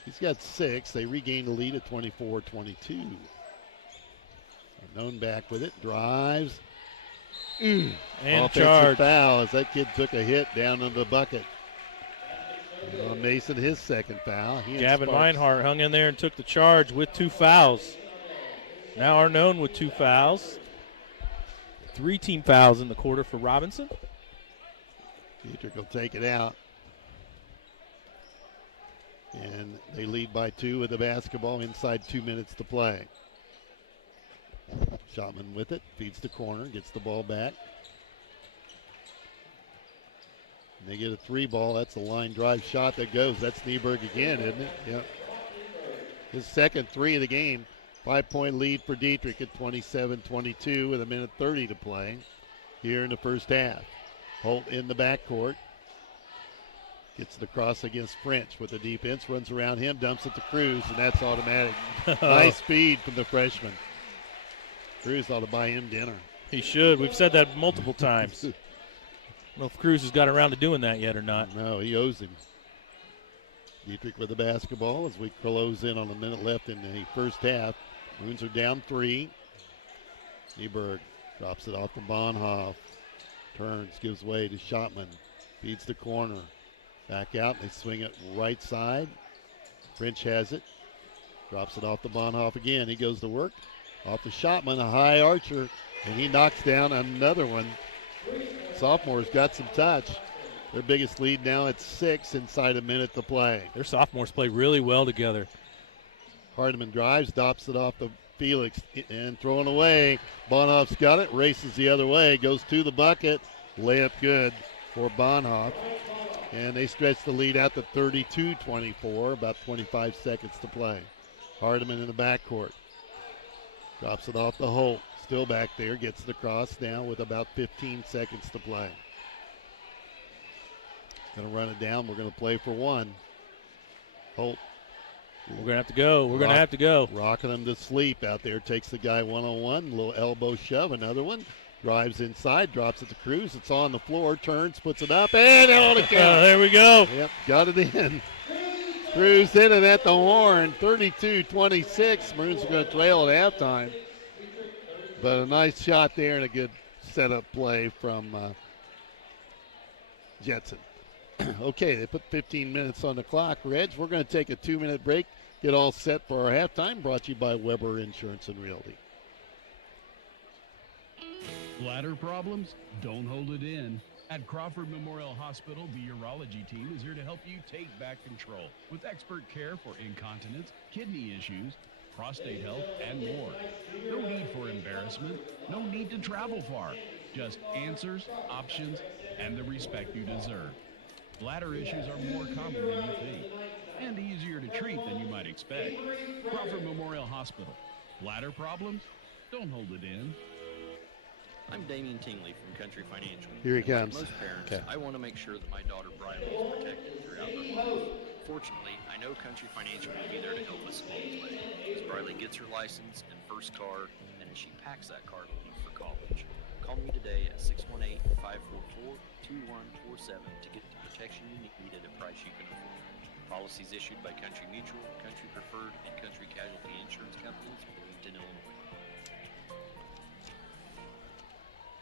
He's got 6. They regain the lead at 24-22. Arnone back with it. Drives. And offensive charge. foul as that kid took a hit down into the bucket. Mason, his second foul. Gavin Meinhardt hung in there and took the charge with 2 fouls. Now Arnone with 2 fouls. 3 team fouls in the quarter for Robinson. Dieterich will take it out. And they lead by 2 with the basketball inside 2 minutes to play. Schotman with it, feeds the corner, gets the ball back. And they get a 3 ball. That's a line drive shot that goes. That's Nieberg again, isn't it? Yep. His second 3 of the game. 5-point lead for Dieterich at 27-22 with 1:30 to play here in the first half. Holt in the backcourt. Gets it across against French with the defense, runs around him, dumps it to Cruz, and that's automatic. Nice speed from the freshman. Cruz ought to buy him dinner. He should. We've said that multiple times. I don't know if Cruz has got around to doing that yet or not. No, he owes him. Dieterich with the basketball as we close in on a minute left in the first half. Maroons are down 3. Nieberg drops it off to Bonhoff. Turns, gives way to Schotman. Feeds the corner. Back out, they swing it right side. French has it. Drops it off to Bonhoff again. He goes to work. Off to Schotman, a high archer, and he knocks down another one. Sophomores got some touch. Their biggest lead now at 6 inside a minute to play. Their sophomores play really well together. Hardiman drives, drops it off to Felix, and throwing away. Bonhoff's got it, races the other way, goes to the bucket. Layup good for Bonhoff. And they stretch the lead out to 32-24, about 25 seconds to play. Hardiman in the backcourt. Drops it off to Holt. Still back there, gets it across now with about 15 seconds to play. Going to run it down. We're going to play for 1. Holt. We're going to have to go. We're going to have to go. Rocking him to sleep out there. Takes the guy one-on-one. Little elbow shove. Another one. Drives inside. Drops it to Cruz. It's on the floor. Turns. Puts it up. And on the count. There we go. Yep. Got it in. Cruz hit it at the horn. 32-26. Maroons are going to trail at halftime. But a nice shot there and a good setup play from Jetson. Okay, they put 15 minutes on the clock. Reg, we're going to take a 2-minute break, get all set for our halftime, brought to you by Weber Insurance and Realty. Bladder problems? Don't hold it in. At Crawford Memorial Hospital, the urology team is here to help you take back control with expert care for incontinence, kidney issues, prostate health, and more. No need for embarrassment. No need to travel far. Just answers, options, and the respect you deserve. Bladder issues are more common than you think and easier to treat than you might expect. Crawford Memorial Hospital. Bladder problems? Don't hold it in. I'm Damian Tingley from Country Financial. Here he comes. Like most parents, I want to make sure that my daughter Briley is protected throughout her life. Fortunately, I know Country Financial will be there to help us along the way as Briley gets her license and first car, and as she packs that car to leave for college. Call me today at 618-544-2147 to get the protection you need at a price you can afford. Policies issued by Country Mutual, Country Preferred, and Country Casualty Insurance Companies, Bloomington, Illinois.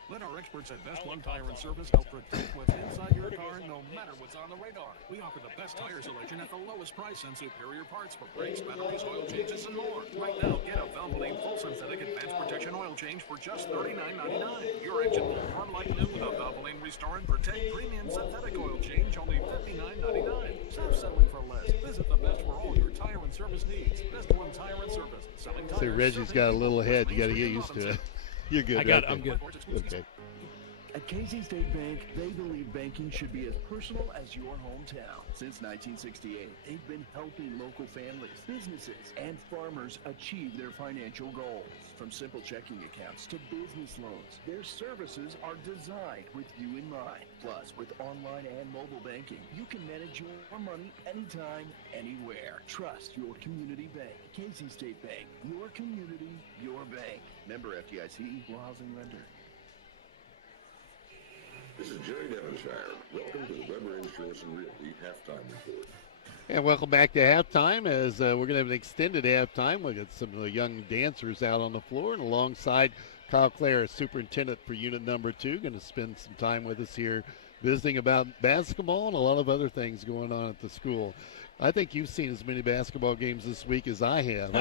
Let our experts at Best One Tire and Service help protect what's inside your car no matter what's on the radar. We offer the best tire selection at the lowest price and superior parts for brakes, batteries, oil changes, and more. Right now, get a Valvoline full synthetic advanced protection oil change for just $39.99. Your engine will run like new with a Valvoline Restore and Protect Premium Synthetic Oil Change, only $59.99. Stop settling for less. Visit the best for all your tire and service needs. Best One Tire and Service. Selling tires. See, Reggie's got a little ahead. You got to get used to it. You're good. I'm good. Okay. At Casey State Bank, they believe banking should be as personal as your hometown. Since 1968, they've been helping local families, businesses, and farmers achieve their financial goals. From simple checking accounts to business loans, their services are designed with you in mind. Plus, with online and mobile banking, you can manage your money anytime, anywhere. Trust your community bank. Casey State Bank, your community, your bank. Member FDIC, equal housing lender. This is Jerry Devonshire. Welcome to the Weber Insurance and Realty Halftime Report. And welcome back to halftime, as we're going to have an extended halftime. We've got some young dancers out on the floor, and alongside Kyle Clare, superintendent for unit number 2, going to spend some time with us here visiting about basketball and a lot of other things going on at the school. I think you've seen as many basketball games this week as I have.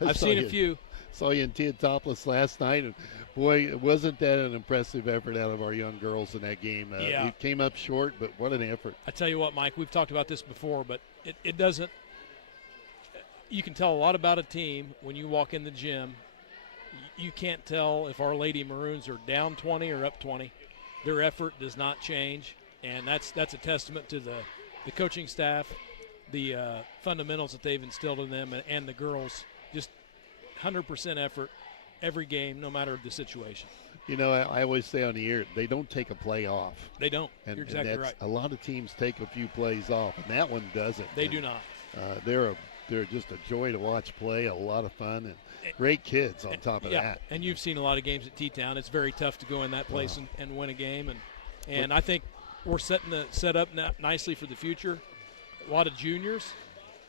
I've seen a few. Saw you in Topless last night, and boy, wasn't that an impressive effort out of our young girls in that game. Yeah. We came up short, but what an effort. I tell you what, Mike, we've talked about this before, but it doesn't – you can tell a lot about a team when you walk in the gym. You can't tell if our Lady Maroons are down 20 or up 20. Their effort does not change, and that's a testament to the coaching staff, the fundamentals that they've instilled in them, and the girls. Just 100% effort every game, no matter the situation. You know, I always say on the air, they don't take a play off. They don't. You're exactly right. A lot of teams take a few plays off, and that one doesn't. They do not. They're just a joy to watch play, a lot of fun, and great kids on top of that. And you've seen a lot of games at T-Town. It's very tough to go in that place and win a game, and I think we're set up nicely for the future. A lot of juniors.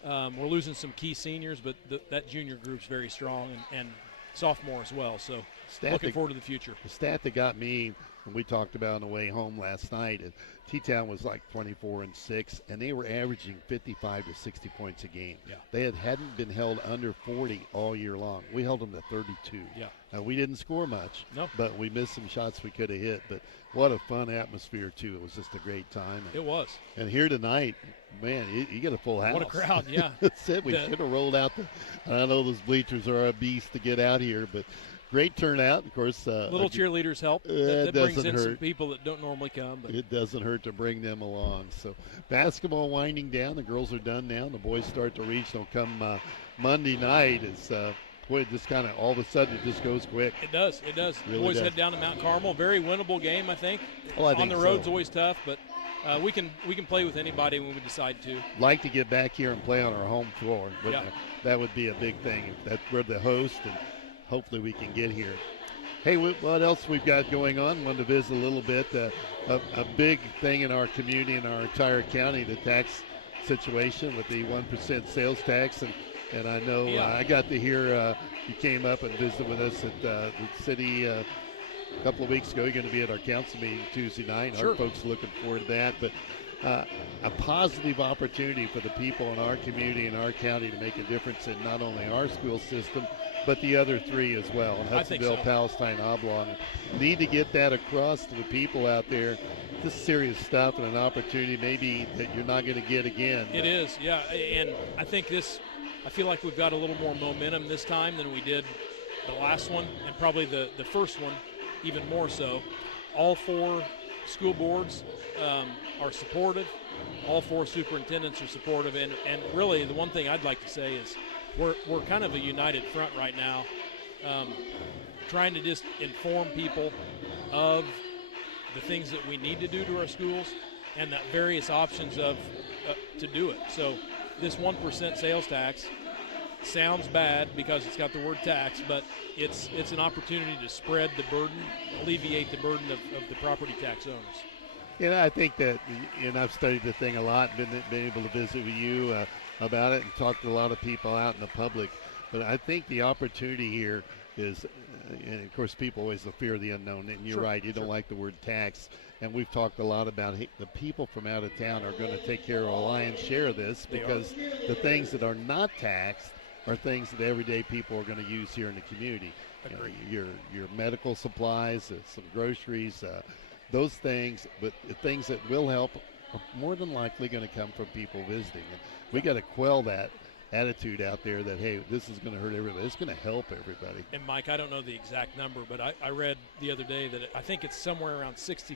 We're losing some key seniors, but that junior group's very strong, and sophomore as well. So looking forward to the future. The stat that got me, and we talked about on the way home last night, and T-Town was like 24-6, and they were averaging 55 to 60 points a game. Yeah. They hadn't been held under 40 all year long. We held them to 32. Yeah. Now, we didn't score much, no, but we missed some shots we could have hit. But what a fun atmosphere, too. It was just a great time. It was. And here tonight, man, you get a full house. What a crowd, yeah. That's it. We should have rolled out I know those bleachers are a beast to get out here, but great turnout. Of course, little cheerleaders help. That brings in some people that don't normally come. But it doesn't hurt to bring them along. So basketball winding down. The girls are done now. The boys start to reach. They'll come Monday night. It's boy, it just kind of all of a sudden it just goes quick. It does. It does. Really the boys does. head down to Mount Carmel. Very winnable game, I think. Oh, I think on the road's always tough, but we can play with anybody when we decide to. Like to get back here and play on our home floor. But that would be a big thing. If that's where the host, and hopefully we can get here. Hey, what else we've got going on? Wanted to visit a little bit. A big thing in our community, in our entire county, the tax situation with the 1% sales tax. And I know I got to hear you came up and visited with us at the city a couple of weeks ago. You're going to be at our council meeting Tuesday night. Sure. Our folks are looking forward to that. But a positive opportunity for the people in our community and our county to make a difference in not only our school system, but the other three as well. Hudsonville, so. Palestine, Oblong. Need to get that across to the people out there. This is serious stuff and an opportunity maybe that you're not going to get again. It is, yeah. And I think I feel like we've got a little more momentum this time than we did the last one, and probably the first one even more so. All 4 school boards are supportive. All 4 superintendents are supportive. And really the one thing I'd like to say is we're kind of a united front right now, trying to just inform people of the things that we need to do to our schools and the various options to do it. So this 1% sales tax sounds bad because it's got the word tax, but it's an opportunity to spread the burden, alleviate the burden of the property tax owners. I think that, and I've studied the thing a lot, been able to visit with you about it and talk to a lot of people out in the public. But I think the opportunity here is, and of course people always the fear of the unknown, and you're right, you don't like the word tax. And we've talked a lot about the people from out of town are going to take care of a lion's share of this because the things that are not taxed are things that everyday people are going to use here in the community. Your medical supplies, some groceries, those things, but the things that will help are more than likely going to come from people visiting. And we got to quell that attitude out there that, hey, this is going to hurt everybody. It's going to help everybody. And, Mike, I don't know the exact number, but I read the other day that I think it's somewhere around 60%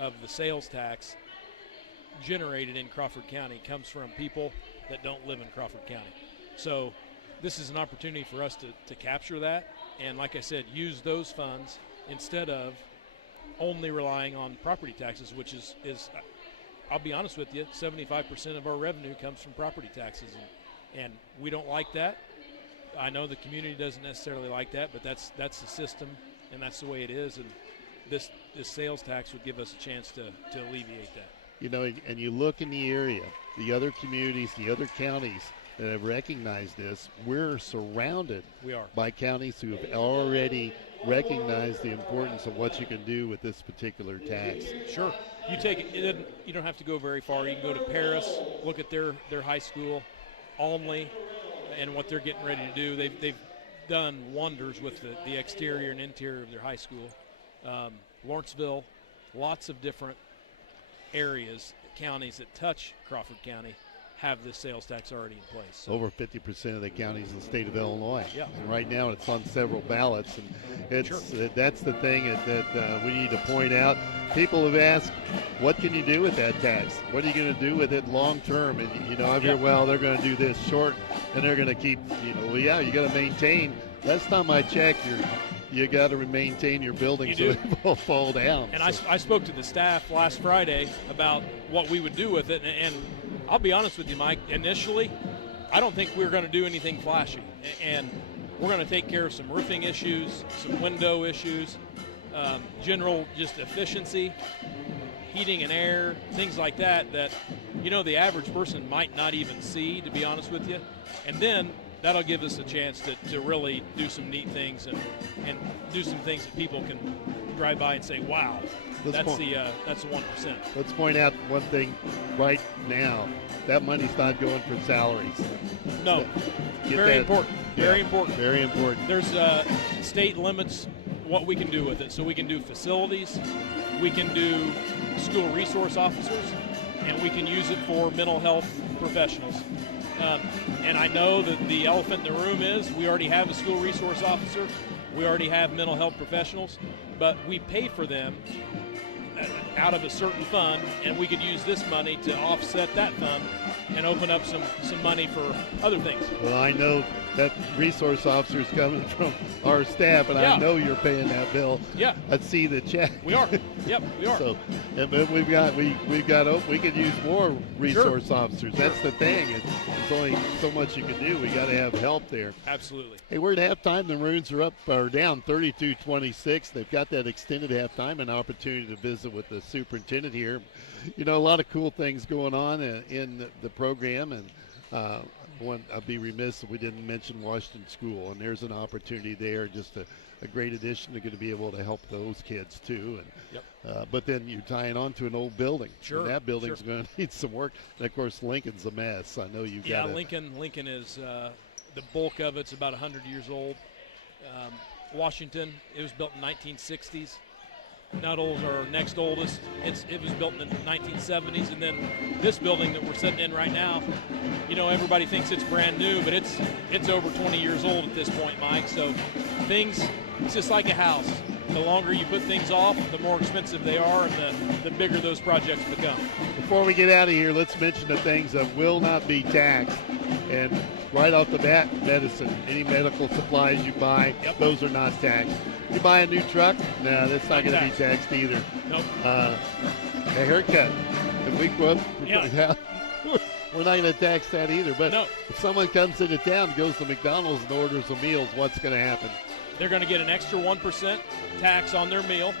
of the sales tax generated in Crawford County comes from people that don't live in Crawford County. So this is an opportunity for us to capture that and, like I said, use those funds instead of only relying on property taxes, which is I'll be honest with you, 75% of our revenue comes from property taxes, and we don't like that. I know the community doesn't necessarily like that, but that's the system, and that's the way it is, and this sales tax would give us a chance to alleviate that. You know, and you look in the area, the other communities, the other counties that have recognized this, we're surrounded by counties who have already recognized the importance of what you can do with this particular tax. Sure. You take it, you don't have to go very far. You can go to Paris, look at their high school, Olmley, and what they're getting ready to do. They've done wonders with the exterior and interior of their high school. Lawrenceville, lots of different areas, counties that touch Crawford County have this sales tax already in place. So. Over 50% of the counties in the state of Illinois. Yeah. And right now it's on several ballots, and that's the thing that we need to point out. People have asked, what can you do with that tax? What are you going to do with it long term? And you know, I've heard, well, they're going to do this short, and they're going to keep, you got to maintain. Last time I checked, you got to maintain your building so it won't fall down. And I spoke to the staff last Friday about what we would do with it, and I'll be honest with you, Mike, initially, I don't think we're going to do anything flashy. And we're going to take care of some roofing issues, some window issues, general just efficiency, heating and air, things like that, the average person might not even see, to be honest with you. And then that'll give us a chance to really do some neat things and do some things that people can drive by and say, wow, that's the 1%. Let's point out one thing right now. That money's not going for salaries. No. Very important. Very important. Very important. There's state limits what we can do with it. So we can do facilities, we can do school resource officers, and we can use it for mental health professionals. And I know that the elephant in the room is we already have a school resource officer, we already have mental health professionals, but we pay for them out of a certain fund, and we could use this money to offset that fund and open up some money for other things. Well, I know that resource officer is coming from our staff, and I know you're paying that bill. Yeah. I see the check. We are. Yep, we are. So, but we could use more resource officers. That's the thing. There's only so much you can do. We got to have help there. Absolutely. Hey, we're at halftime. The Maroons are down 32-26. They've got that extended halftime, an opportunity to visit with the superintendent here. You know, a lot of cool things going on in the program, and I'd be remiss if we didn't mention Washington School, and there's an opportunity there, just a great addition. They're going to be able to help those kids too. And but then you're tying on to an old building. Sure. And that building's going to need some work. And of course, Lincoln's a mess. I know you've got. Yeah, Lincoln is the bulk of it's about 100 years old. Washington, it was built in 1960s. Nuttall's our next oldest. It was built in the 1970s, and then this building that we're sitting in right now, everybody thinks it's brand new, but it's over 20 years old at this point, Mike. So it's just like a house. The longer you put things off, the more expensive they are, and the bigger those projects become. Before we get out of here, let's mention the things that will not be taxed. And right off the bat, medicine. Any medical supplies you buy, those are not taxed. You buy a new truck, no, that's not going to be taxed either. Nope. A haircut. If we go up, we're not going to tax that either. But if someone comes into town, goes to McDonald's and orders a meal, what's going to happen? They're going to get an extra 1% tax on their meal.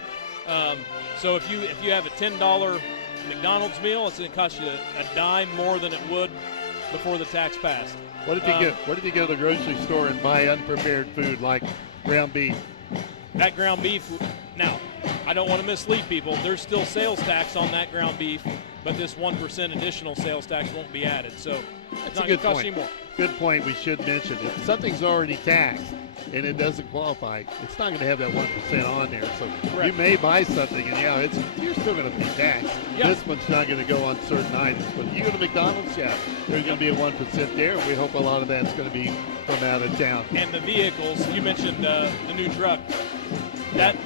So if you have a $10 McDonald's meal, it's going to cost you a dime more than it would before the tax passed. What if you go to the grocery store and buy unprepared food like ground beef? That ground beef, now, I don't want to mislead people. There's still sales tax on that ground beef, but this 1% additional sales tax won't be added. So it's not going to cost you more. Good point. We should mention if something's already taxed and it doesn't qualify, it's not going to have that 1% on there. So Correct. you may buy something, and you're still going to pay tax. Yeah. This one's not going to go on certain items. But you go to McDonald's, there's going to be a 1% there. We hope a lot of that's going to be from out of town. And the vehicles, you mentioned the new truck. That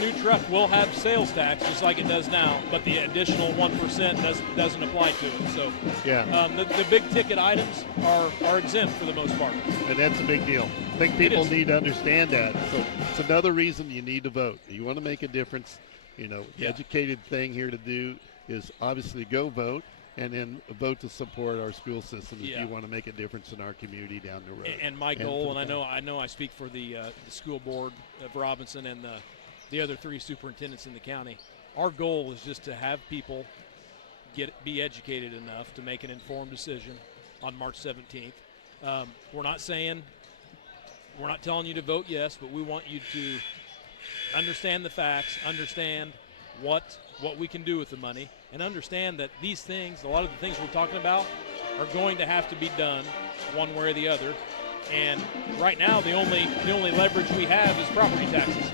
new truck will have sales tax just like it does now, but the additional 1% doesn't apply to it. So the big ticket items are exempt for the most part. And that's a big deal. I think people need to understand that. So it's another reason you need to vote. You want to make a difference. The educated thing here to do is obviously go vote, and then vote to support our school system if you want to make a difference in our community down the road. And my goal, and I know I speak for the school board of Robinson and the other 3 superintendents in the county, our goal is just to have people be educated enough to make an informed decision on March 17th. We're not telling you to vote yes, but we want you to understand the facts, understand what we can do with the money, and understand that these things, a lot of the things we're talking about, are going to have to be done one way or the other. And right now, the only leverage we have is property taxes.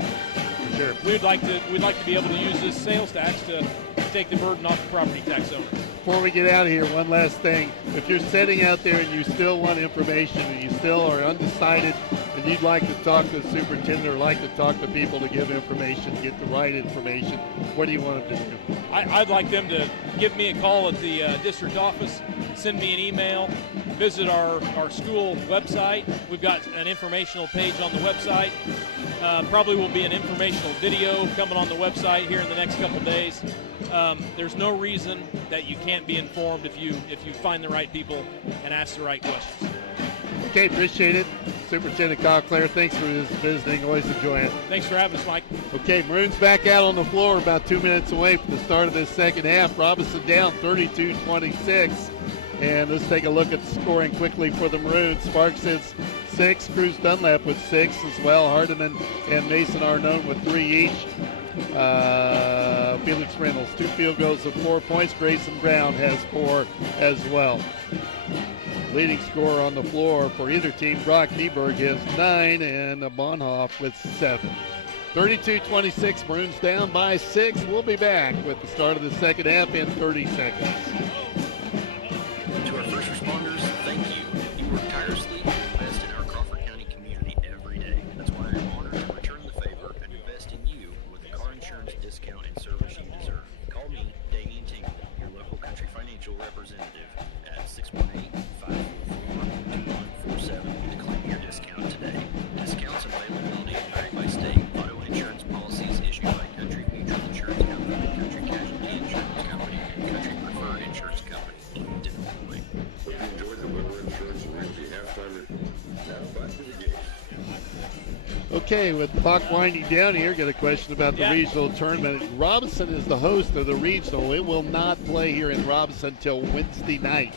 Sure. We'd like to be able to use this sales tax to take the burden off the property tax owner. Before we get out of here, one last thing. If you're sitting out there and you still want information and you still are undecided and you'd like to talk to the superintendent or like to talk to people to give information, get the right information, what do you want them to do? I'd like them to give me a call at the district office, send me an email, visit our school website. We've got an informational page on the website. Probably will be an informational video coming on the website here in the next couple days. There's no reason that you can't be informed if you find the right people and ask the right questions. Okay, appreciate it. Superintendent Kyle Clare, thanks for visiting. Always enjoy it. Thanks for having us, Mike. Okay, Maroons back out on the floor about 2 minutes away from the start of this second half. Robinson down 32-26. And let's take a look at the scoring quickly for the Maroons. Sparks has 6. Cruz Dunlap with 6 as well. Hardiman and Mason Arnone with 3 each. Felix Reynolds, 2 field goals of 4 points. Grayson Brown has 4 as well. Leading scorer on the floor for either team, Brock Nieberg, has 9, and Bonhoff with 7. 32-26, Maroons down by 6. We'll be back with the start of the second half in 30 seconds. To our first responders, thank you. You work tirelessly to invest in our Crawford County community every day. That's why I'm honored to return the favor and invest in you with the car insurance discount and service you deserve. Call me, Damian Tingle, your local Country Financial representative at 618-544-2147 to claim your discount today. Discounts availability vary by state. Auto insurance policies issued by Country Mutual Insurance Company, Country Casualty Insurance Company, and Country Preferred Insurance Company. Hope you enjoyed the Weber Insurance and Realty halftime report. Now back to the game. Okay, with the clock winding down here, got a question about the regional tournament. Robinson is the host of the regional. It will not play here in Robinson until Wednesday night.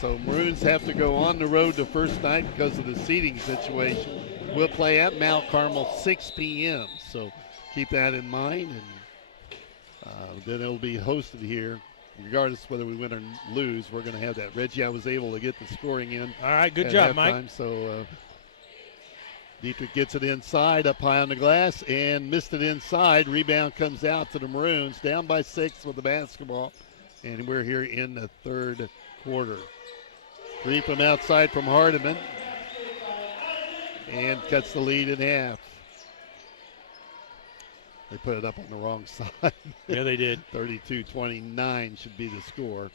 So Maroons have to go on the road the first night because of the seating situation. We'll play at Mount Carmel 6 p.m. So keep that in mind. And then it'll be hosted here. Regardless whether we win or lose, we're going to have that. Reggie, I was able to get the scoring in. All right, good job, halftime, Mike. So Dieterich gets it inside, up high on the glass, and missed it inside. Rebound comes out to the Maroons, down by 6 with the basketball. And we're here in the third quarter. 3 from outside from Hardiman. And cuts the lead in half. They put it up on the wrong side. Yeah, they did. 32-29 should be the score.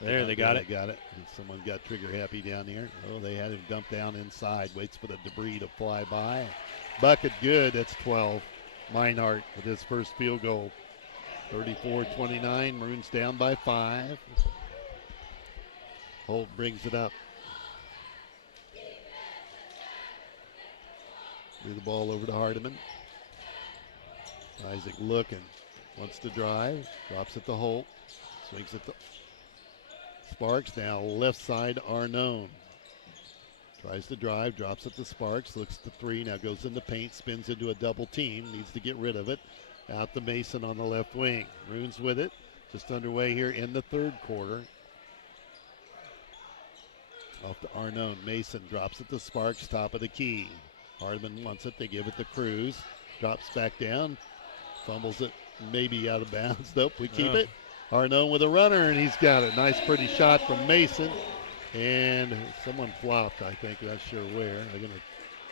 There, they got it. Got it. And someone got trigger happy down here. Oh, they had him dumped down inside. Waits for the debris to fly by. Bucket good. That's 12. Meinhardt with his first field goal. 34-29. Maroons down by 5. Holt brings it up. Threw the ball over to Hardiman. Isaac looking. Wants to drive. Drops it to Holt. Swings it to Sparks. Now left side Arnone. Tries to drive. Drops it to Sparks. Looks to 3. Now goes in the paint. Spins into a double team. Needs to get rid of it. Out to Mason on the left wing. Maroons with it. Just underway here in the third quarter. Off to Arnone. Mason drops it to Sparks, top of the key. Hardeman wants it. They give it to Cruz. Drops back down. Fumbles it, maybe out of bounds. Nope, we keep it. Arnone with a runner, and he's got it. Nice, pretty shot from Mason. And someone flopped, I think. Not sure where.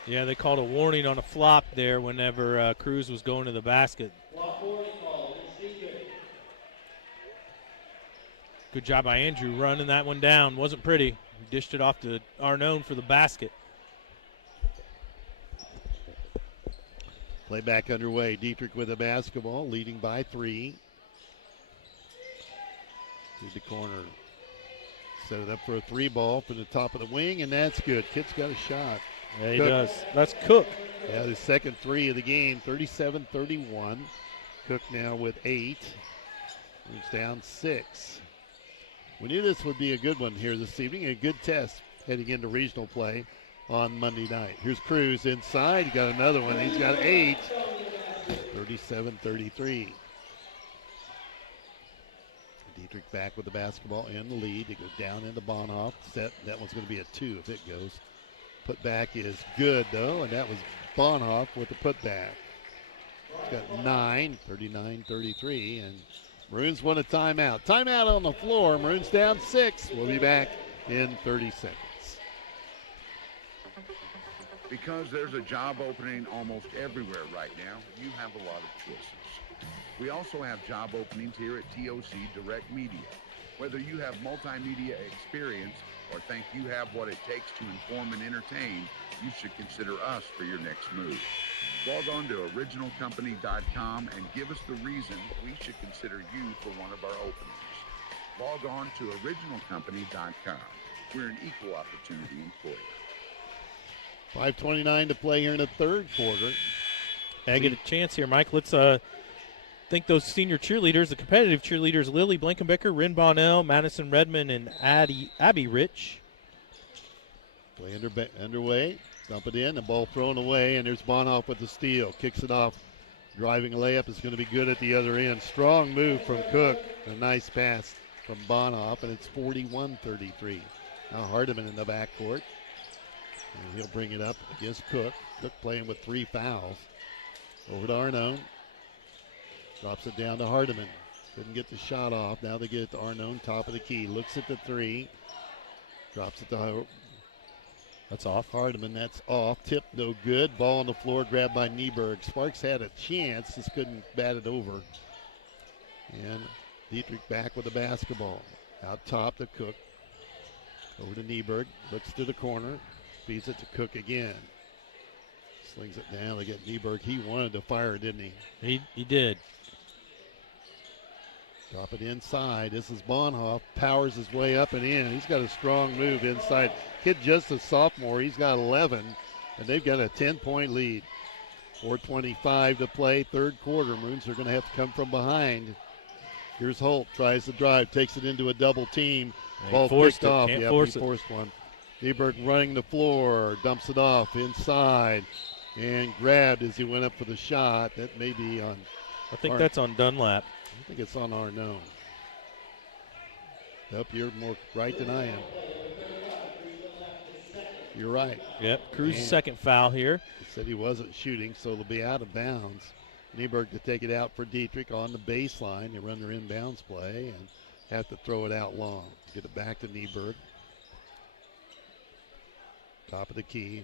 Yeah, they called a warning on a flop there whenever Cruz was going to the basket. Good job by Andrew running that one down. Wasn't pretty. He dished it off to Arnone for the basket. Play back underway. Dieterich with the basketball, leading by 3. To the corner. Set it up for a 3 ball from the top of the wing, and that's good. Kid's got a shot. Yeah, he does. That's Cook. Yeah, his second 3 of the game, 37-31. Cook now with 8. He's down 6. We knew this would be a good one here this evening, a good test heading into regional play on Monday night. Here's Cruz inside. He got another one. He's got 8. 37-33. Dieterich back with the basketball in the lead. They go down into Bonhoff. That one's going to be a 2 if it goes. Putback is good, though, and that was Bonhoff with the putback. He's got 9, 39-33, and Maroons want a timeout. Timeout on the floor. Maroons down 6. We'll be back in 30 seconds. Because there's a job opening almost everywhere right now, you have a lot of choices. We also have job openings here at TOC Direct Media. Whether you have multimedia experience or think you have what it takes to inform and entertain, you should consider us for your next move. Log on to originalcompany.com and give us the reason we should consider you for one of our openings. Log on to originalcompany.com. We're an equal opportunity employer. 5:29 to play here in the third quarter. I get a chance here, Mike. Let's thank those senior cheerleaders, the competitive cheerleaders, Lily Blankenbecker, Rin Bonnell, Madison Redmond, and Abby Rich. Play underway. Dump it in. The ball thrown away, and there's Bonhoff with the steal. Kicks it off. Driving a layup is going to be good at the other end. Strong move from Cook. A nice pass from Bonhoff, and it's 41-33. Now Hardeman in the backcourt. And he'll bring it up against Cook. Cook playing with 3 fouls. Over to Arnone. Drops it down to Hardeman. Couldn't get the shot off. Now they get it to Arnone, top of the key. Looks at the 3. Drops it to That's off. Hardeman. That's off. Tip no good. Ball on the floor grabbed by Nieberg. Sparks had a chance. Just couldn't bat it over. And Dieterich back with the basketball. Out top to Cook. Over to Nieberg. Looks to the corner. Feeds it to Cook again. Slings it down. They get Nieberg. He wanted to fire, didn't he? He did. Drop it inside. This is Bonhoff. Powers his way up and in. He's got a strong move inside. Kid just a sophomore. He's got 11, and they've got a 10-point lead. 4:25 to play, third quarter. Maroons are going to have to come from behind. Here's Holt. Tries to drive. Takes it into a double team. Ball picked off. Can't yeah, force he it. forced one. Nieberg running the floor. Dumps it off inside. And grabbed as he went up for the shot. That may be on. I think that's on Dunlap. I think it's on Arnone. Nope, you're more right than I am. You're right. Yep, Cruz's second foul here. He said he wasn't shooting, so it'll be out of bounds. Nieberg to take it out for Dieterich on the baseline. They run their inbounds play and have to throw it out long. Get it back to Nieberg. Top of the key.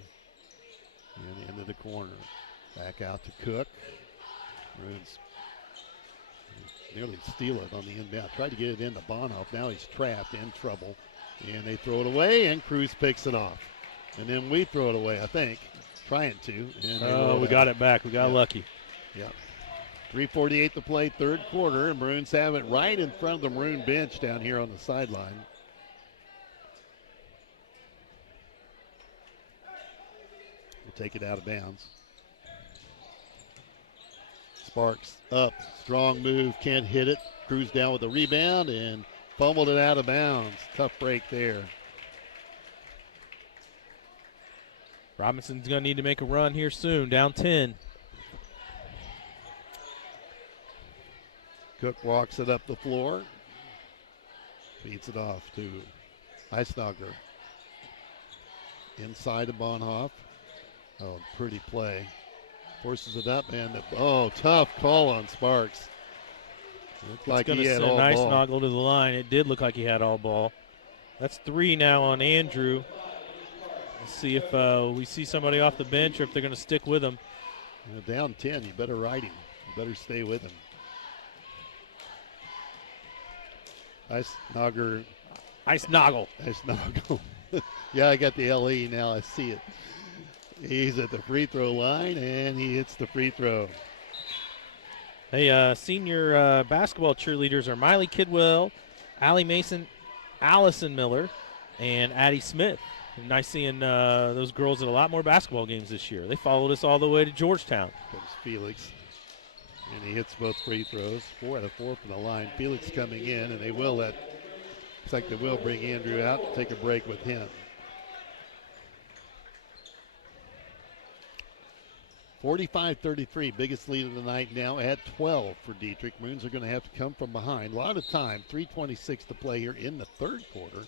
And into the corner. Back out to Cook. Maroons nearly steal it on the inbound. Tried to get it into Bonhoff. Now he's trapped, in trouble. And they throw it away, and Cruz picks it off. And then we throw it away, I think. Trying to. And we got it back. We got lucky. Yep. 3:48 to play, third quarter. And Maroons have it right in front of the Maroon bench down here on the sideline. We'll take it out of bounds. Sparks up, strong move, can't hit it. Cruz down with the rebound and fumbled it out of bounds. Tough break there. Robinson's going to need to make a run here soon, down 10. Cook walks it up the floor. Feeds it off to Eisnagler. inside of Bonhoff. Oh, pretty play. Forces it up, and tough call on Sparks. Looked like he had all nice ball. noggle to the line. It did look like he had all ball. That's 3 now on Andrew. Let's see if we see somebody off the bench or if they're going to stick with him. Down 10, you better ride him. You better stay with him. Ice Noggle. Yeah, I got the LE now. I see it. He's at the free throw line, and he hits the free throw. Hey, senior basketball cheerleaders are Miley Kidwell, Allie Mason, Allison Miller, and Addie Smith. Nice seeing those girls at a lot more basketball games this year. They followed us all the way to Georgetown. Comes Felix, and he hits both free throws. 4 out of 4 from the line. Felix coming in, and looks like they will bring Andrew out and take a break with him. 45-33, biggest lead of the night now at 12 for Dieterich. Maroons are going to have to come from behind. A lot of time, 3:26 to play here in the third quarter.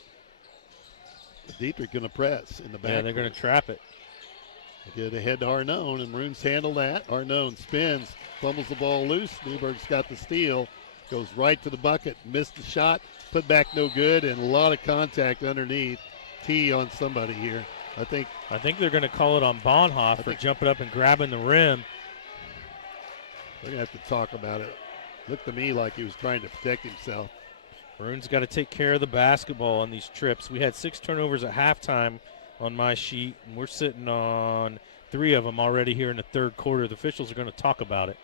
Dieterich going to press in the back. Yeah, they're going to trap it. They did ahead to Arnone, and Maroons handle that. Arnone spins, fumbles the ball loose. Newberg's got the steal, goes right to the bucket, missed the shot, put back no good, and a lot of contact underneath. T on somebody here. I think they're going to call it on Bonhoff for jumping up and grabbing the rim. They're going to have to talk about it. Looked to me like he was trying to protect himself. Maroons got to take care of the basketball on these trips. We had 6 turnovers at halftime on my sheet, and we're sitting on 3 of them already here in the third quarter. The officials are going to talk about it.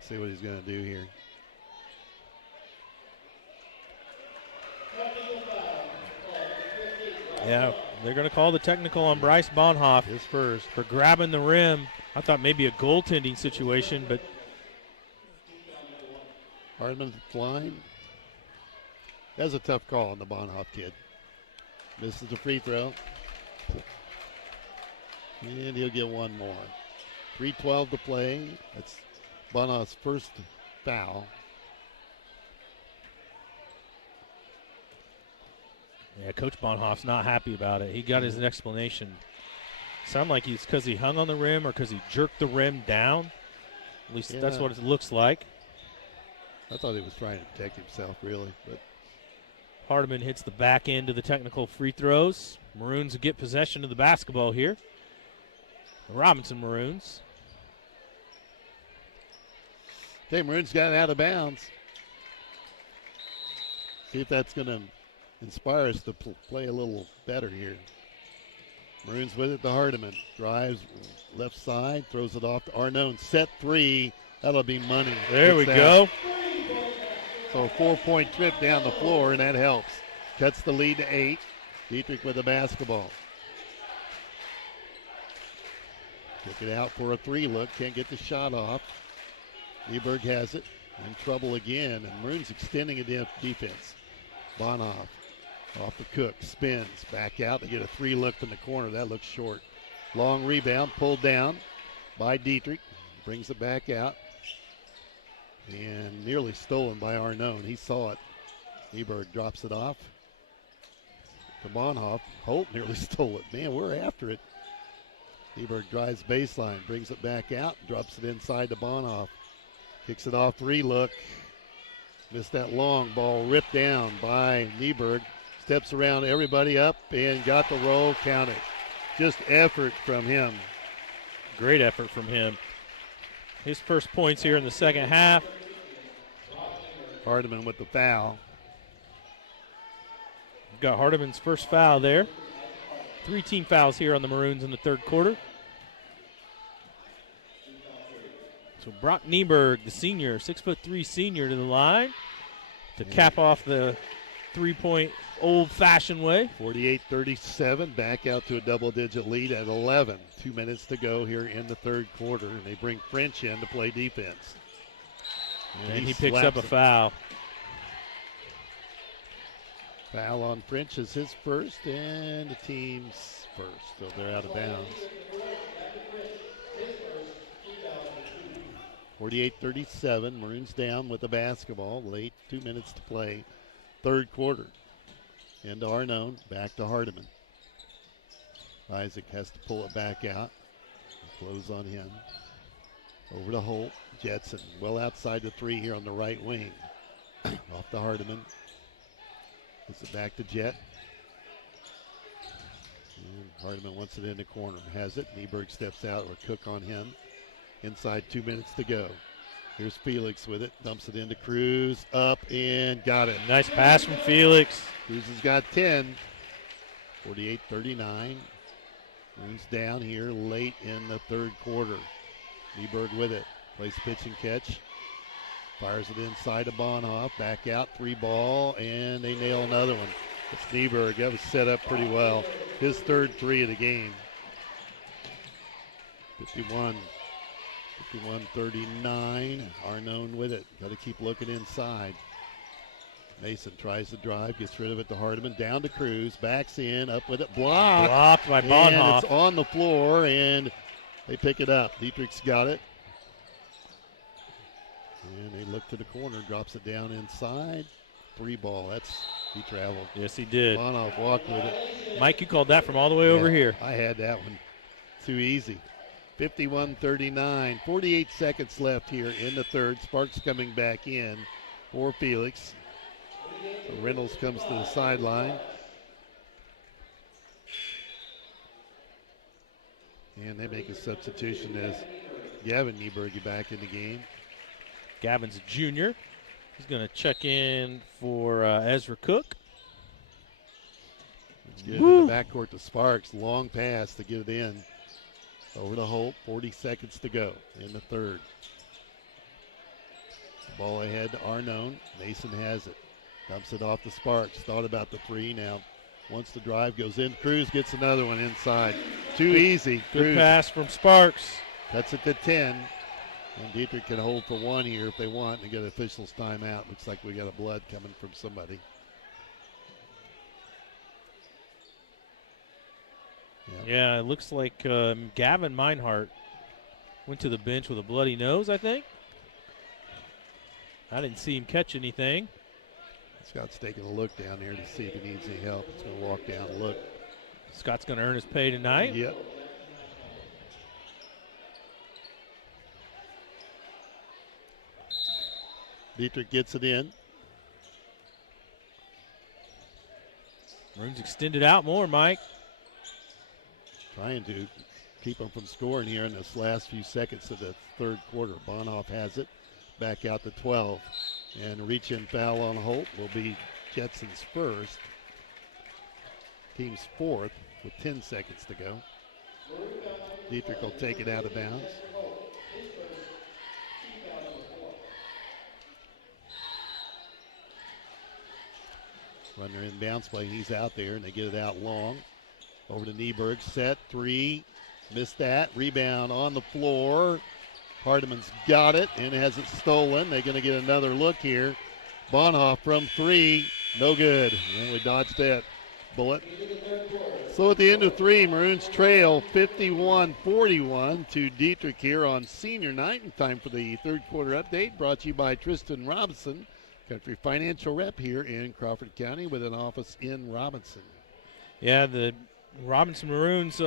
See what he's going to do here. Yeah, they're going to call the technical on Bryce Bonhoff. His first. For grabbing the rim. I thought maybe a goaltending situation, but. Hardman at the line. That's a tough call on the Bonhoff kid. Misses the free throw. And he'll get one more. 3:12 to play. That's Bonhoff's first foul. Yeah, Coach Bonhoff's not happy about it. He got his explanation. Sound like it's because he hung on the rim or because he jerked the rim down. At least that's what it looks like. I thought he was trying to protect himself, really. But Hardiman hits the back end of the technical free throws. Maroons get possession of the basketball here. The Robinson Maroons. Okay, Maroons got it out of bounds. See if that's going to inspire us to play a little better here. Maroons with it to Hardiman. Drives left side, throws it off to Arnone. Set 3. That'll be money. There we go. So a 4-point trip down the floor, and that helps. Cuts the lead to 8. Dieterich with the basketball. Took it out for a 3 look. Can't get the shot off. Newberg has it. In trouble again, and Maroons extending a defense. Bonhoff off the Cook. Spins. Back out. They get a 3 look from the corner. That looks short. Long rebound. Pulled down by Dieterich. Brings it back out. And nearly stolen by Arnone. He saw it. Newberg drops it off to Bonhoff. Holt nearly stole it. Man, we're after it. Newberg drives baseline, brings it back out, drops it inside to Bonhoff. Kicks it off 3 look. Missed that long ball. Ripped down by Newberg. Steps around everybody up and got the roll. Counted. Just effort from him. Great effort from him. His first points here in the second half. Hardiman with the foul. We've got Hardiman's first foul there. 3 team fouls here on the Maroons in the third quarter. So Brock Nieberg, the senior, 6'3" senior to the line to cap off the 3-point old-fashioned way. 48-37, back out to a double-digit lead at 11. 2 minutes to go here in the third quarter, and they bring French in to play defense. And he picks up a foul. Foul on French is his first, and the team's first, so they're out of bounds. 48-37, Maroons down with the basketball. Late, 2 minutes to play. Third quarter. Into Arnone, back to Hardiman. Isaac has to pull it back out. Close on him. Over to Holt. Jetson well outside the 3 here on the right wing. Off to Hardiman. Puts it back to Jet. And Hardiman wants it in the corner. Has it. Nieberg steps out with Cook on him. Inside 2 minutes to go. Here's Felix with it. Dumps it into Cruz. Up and got it. Nice pass from Felix. Cruz has got 10. 48-39. Maroons down here late in the third quarter. Nieberg with it. Plays pitch and catch. Fires it inside to Bonhoff. Back out. 3 ball. And they nail another one. It's Nieberg. That was set up pretty well. His third 3 of the game. 51-39. Arnone with it. Got to keep looking inside. Mason tries to drive, gets rid of it to Hardiman, down to Cruz, backs in, up with it, blocked by Bonhoff. And it's on the floor, and they pick it up. Dieterich's got it. And they look to the corner, drops it down inside. 3 ball, he traveled. Yes, he did. Bonhoff walked with it. Mike, you called that from all the way over here. I had that one. Too easy. 51-39, 48 seconds left here in the third. Sparks coming back in for Felix. So Reynolds comes to the sideline. And they make a substitution as Gavin Nieberg back in the game. Gavin's a junior. He's going to check in for Ezra Cook. It's good in the backcourt to Sparks. Long pass to get it in. Over to Holt. 40 seconds to go in the third. Ball ahead to Arnone. Mason has it. Dumps it off to Sparks. Thought about the 3 now. Wants to drive, goes in. Cruz gets another one inside. Too easy. Good Cruz pass from Sparks. cuts it to 10. And Dieterich can hold for 1 here if they want and get an official's timeout. Looks like we got a blood coming from somebody. Yeah, it looks like Gavin Meinhardt went to the bench with a bloody nose, I think. I didn't see him catch anything. Scott's taking a look down there to see if he needs any help. He's going to walk down and look. Scott's going to earn his pay tonight. Yep. Dieterich gets it in. Maroons extended out more, Mike. Trying to keep them from scoring here in this last few seconds of the third quarter. Bonhoff has it. Back out to 12. And reach-in foul on Holt will be Jetson's first. Team's fourth with 10 seconds to go. Dieterich will take it out of bounds. Runner in bounce play. He's out there, and they get it out long. Over to Nieberg. Set. 3. Missed that. Rebound on the floor. Hardiman's got it and has it stolen. They're going to get another look here. Bonhoff from 3. No good. And we dodged that bullet. So at the end of 3, Maroons trail 51-41 to Dieterich here on senior night. And time for the third quarter update, brought to you by Tristan Robinson, Country Financial Rep here in Crawford County with an office in Robinson. Yeah, the Robinson Maroons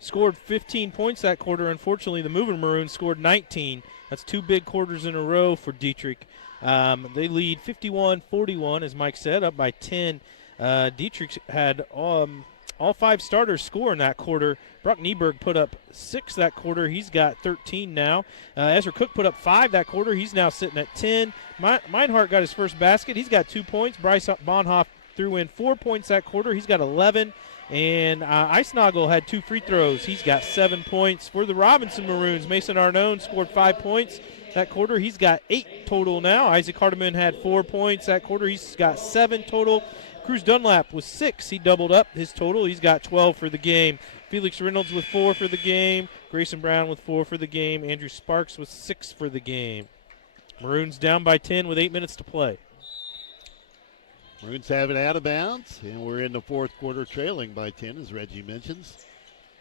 scored 15 points that quarter. Unfortunately, the Movin Maroons scored 19. That's 2 big quarters in a row for Dieterich. They lead 51-41, as Mike said, up by 10. Dieterich had all 5 starters score in that quarter. Brock Nieberg put up 6 that quarter. He's got 13 now. Ezra Cook put up 5 that quarter. He's now sitting at 10. Meinhardt got his first basket. He's got 2 points. Bryce Bonhoff threw in 4 points that quarter. He's got 11. And Eisnagel had 2 free throws. He's got 7 points. For the Robinson Maroons, Mason Arnone scored 5 points that quarter. He's got 8 total now. Isaac Hardiman had 4 points that quarter. He's got 7 total. Cruz Dunlap with 6. He doubled up his total. He's got 12 for the game. Felix Reynolds with 4 for the game. Grayson Brown with 4 for the game. Andrew Sparks with 6 for the game. Maroons down by 10 with 8 minutes to play. Maroons have it out of bounds, and we're in the fourth quarter trailing by 10, as Reggie mentions.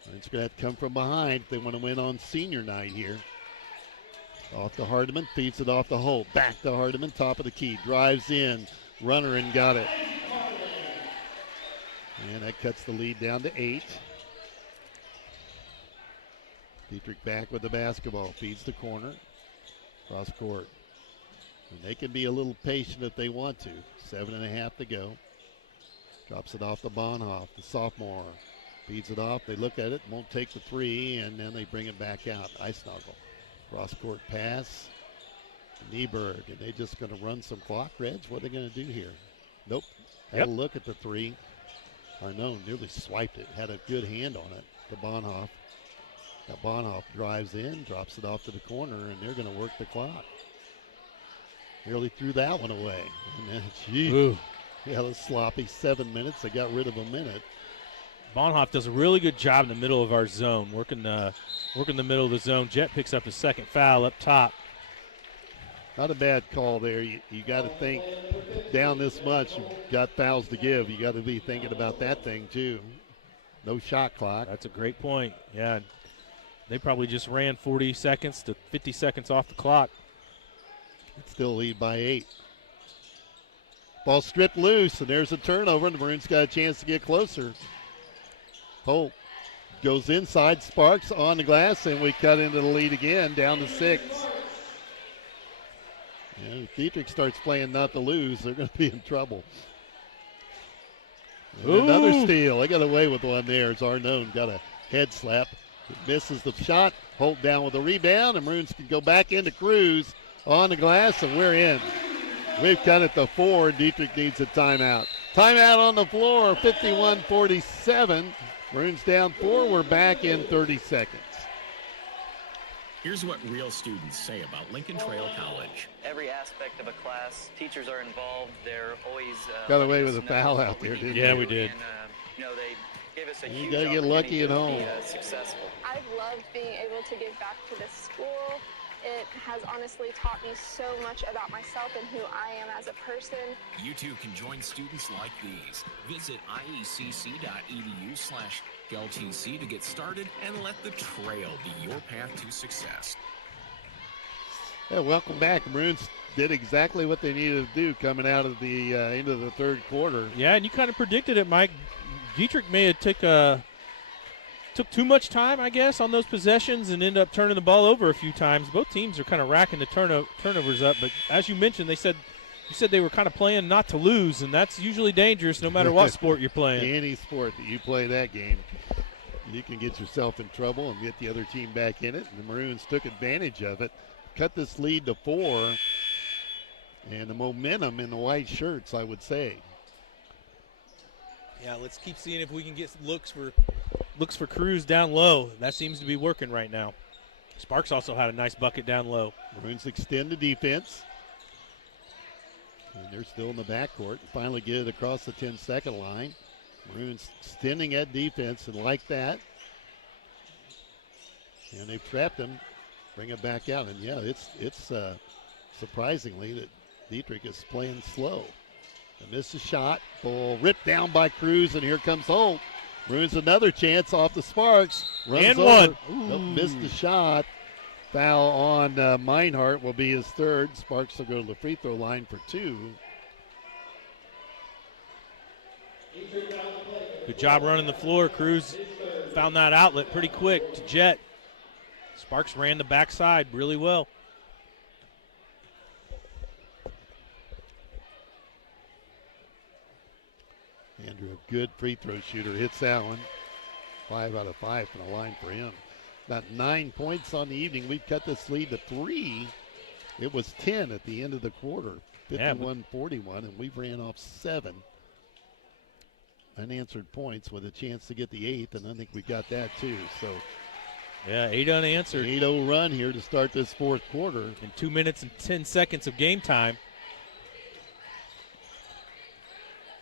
Maroons going to have to come from behind if they want to win on senior night here. Off to Hardiman, feeds it off to Holt. Back to Hardiman, top of the key. Drives in, runner and got it. And that cuts the lead down to 8. Dieterich back with the basketball. Feeds the corner. Cross court. And they can be a little patient if they want to. 7.5 to go. Drops it off to Bonhoff, the sophomore. Feeds it off. They look at it, won't take the three, and then they bring it back out. Eisnagel. Cross court pass. Nieberg. And they just going to run some clock, Reds? What are they going to do here? Nope. Had a look at the three. Arnone nearly swiped it. Had a good hand on it to Bonhoff. Now Bonhoff drives in, drops it off to the corner, and they're going to work the clock. Nearly threw that one away. And then, gee, yeah, it was sloppy. 7 minutes. They got rid of a minute. Bonhoff does a really good job in the middle of our zone, working the middle of the zone. Jet picks up his second foul up top. Not a bad call there. You got to think down this much, you've got fouls to give. You got to be thinking about that thing too. No shot clock. That's a great point. Yeah, they probably just ran 40 seconds to 50 seconds off the clock. Still lead by 8. Ball stripped loose, and there's a turnover, and the Maroons got a chance to get closer. Holt goes inside, Sparks on the glass, and we cut into the lead again, down to 6. If Dieterich starts playing not to lose, they're going to be in trouble. Another steal. They got away with one there as Arnone got a head slap. Misses the shot. Holt down with a rebound, and Maroons can go back into Cruz on the glass, and we're in. We've cut it to 4, and Dieterich needs a timeout. Timeout on the floor, 51-47. Maroons down 4. We're back in 30 seconds. Here's what real students say about Lincoln Trail College. Every aspect of a class, teachers are involved. They're always got away with a foul out there, didn't Yeah, we did. And, they give us a you huge got to get lucky at home. Be, successful. I've loved being able to give back to this school. It has honestly taught me so much about myself and who I am as a person. You too can join students like these. Visit iecc.edu/LTC to get started and let the trail be your path to success. Yeah, welcome back. Maroons did exactly what they needed to do coming out of the into the third quarter. Yeah, and you kind of predicted it, Mike. Dieterich may have took too much time, I guess, on those possessions and ended up turning the ball over a few times. Both teams are kind of racking the turnovers up. But as you mentioned, you said they were kind of playing not to lose, and that's usually dangerous no matter what sport you're playing. Any sport that you play that game, you can get yourself in trouble and get the other team back in it. And the Maroons took advantage of it, cut this lead to 4, and the momentum in the white shirts, I would say. Yeah, let's keep seeing if we can get looks for Cruz down low. That seems to be working right now. Sparks also had a nice bucket down low. Maroons extend the defense. And they're still in the backcourt. Finally get it across the 10-second line. Maroons extending at defense and like that. And they've trapped him. Bring it back out. And, yeah, it's surprisingly that Dieterich is playing slow. They missed a shot. Ball ripped down by Cruz, and here comes Holt. Maroons another chance off the Sparks. Runs and over. one. Nope, missed the shot. Foul on Meinhardt will be his third. Sparks will go to the free throw line for 2. Good job running the floor. Cruz found that outlet pretty quick to Jet. Sparks ran the backside really well. Andrew, a good free throw shooter, hits that one. 5 out of 5 from the line for him. About 9 points on the evening. We've cut this lead to 3. It was 10 at the end of the quarter, 51-41, and we ran off 7 unanswered points with a chance to get the 8th, and I think we got that too. So, yeah, 8 unanswered. 8-0 run here to start this fourth quarter. In 2 minutes and 10 seconds of game time.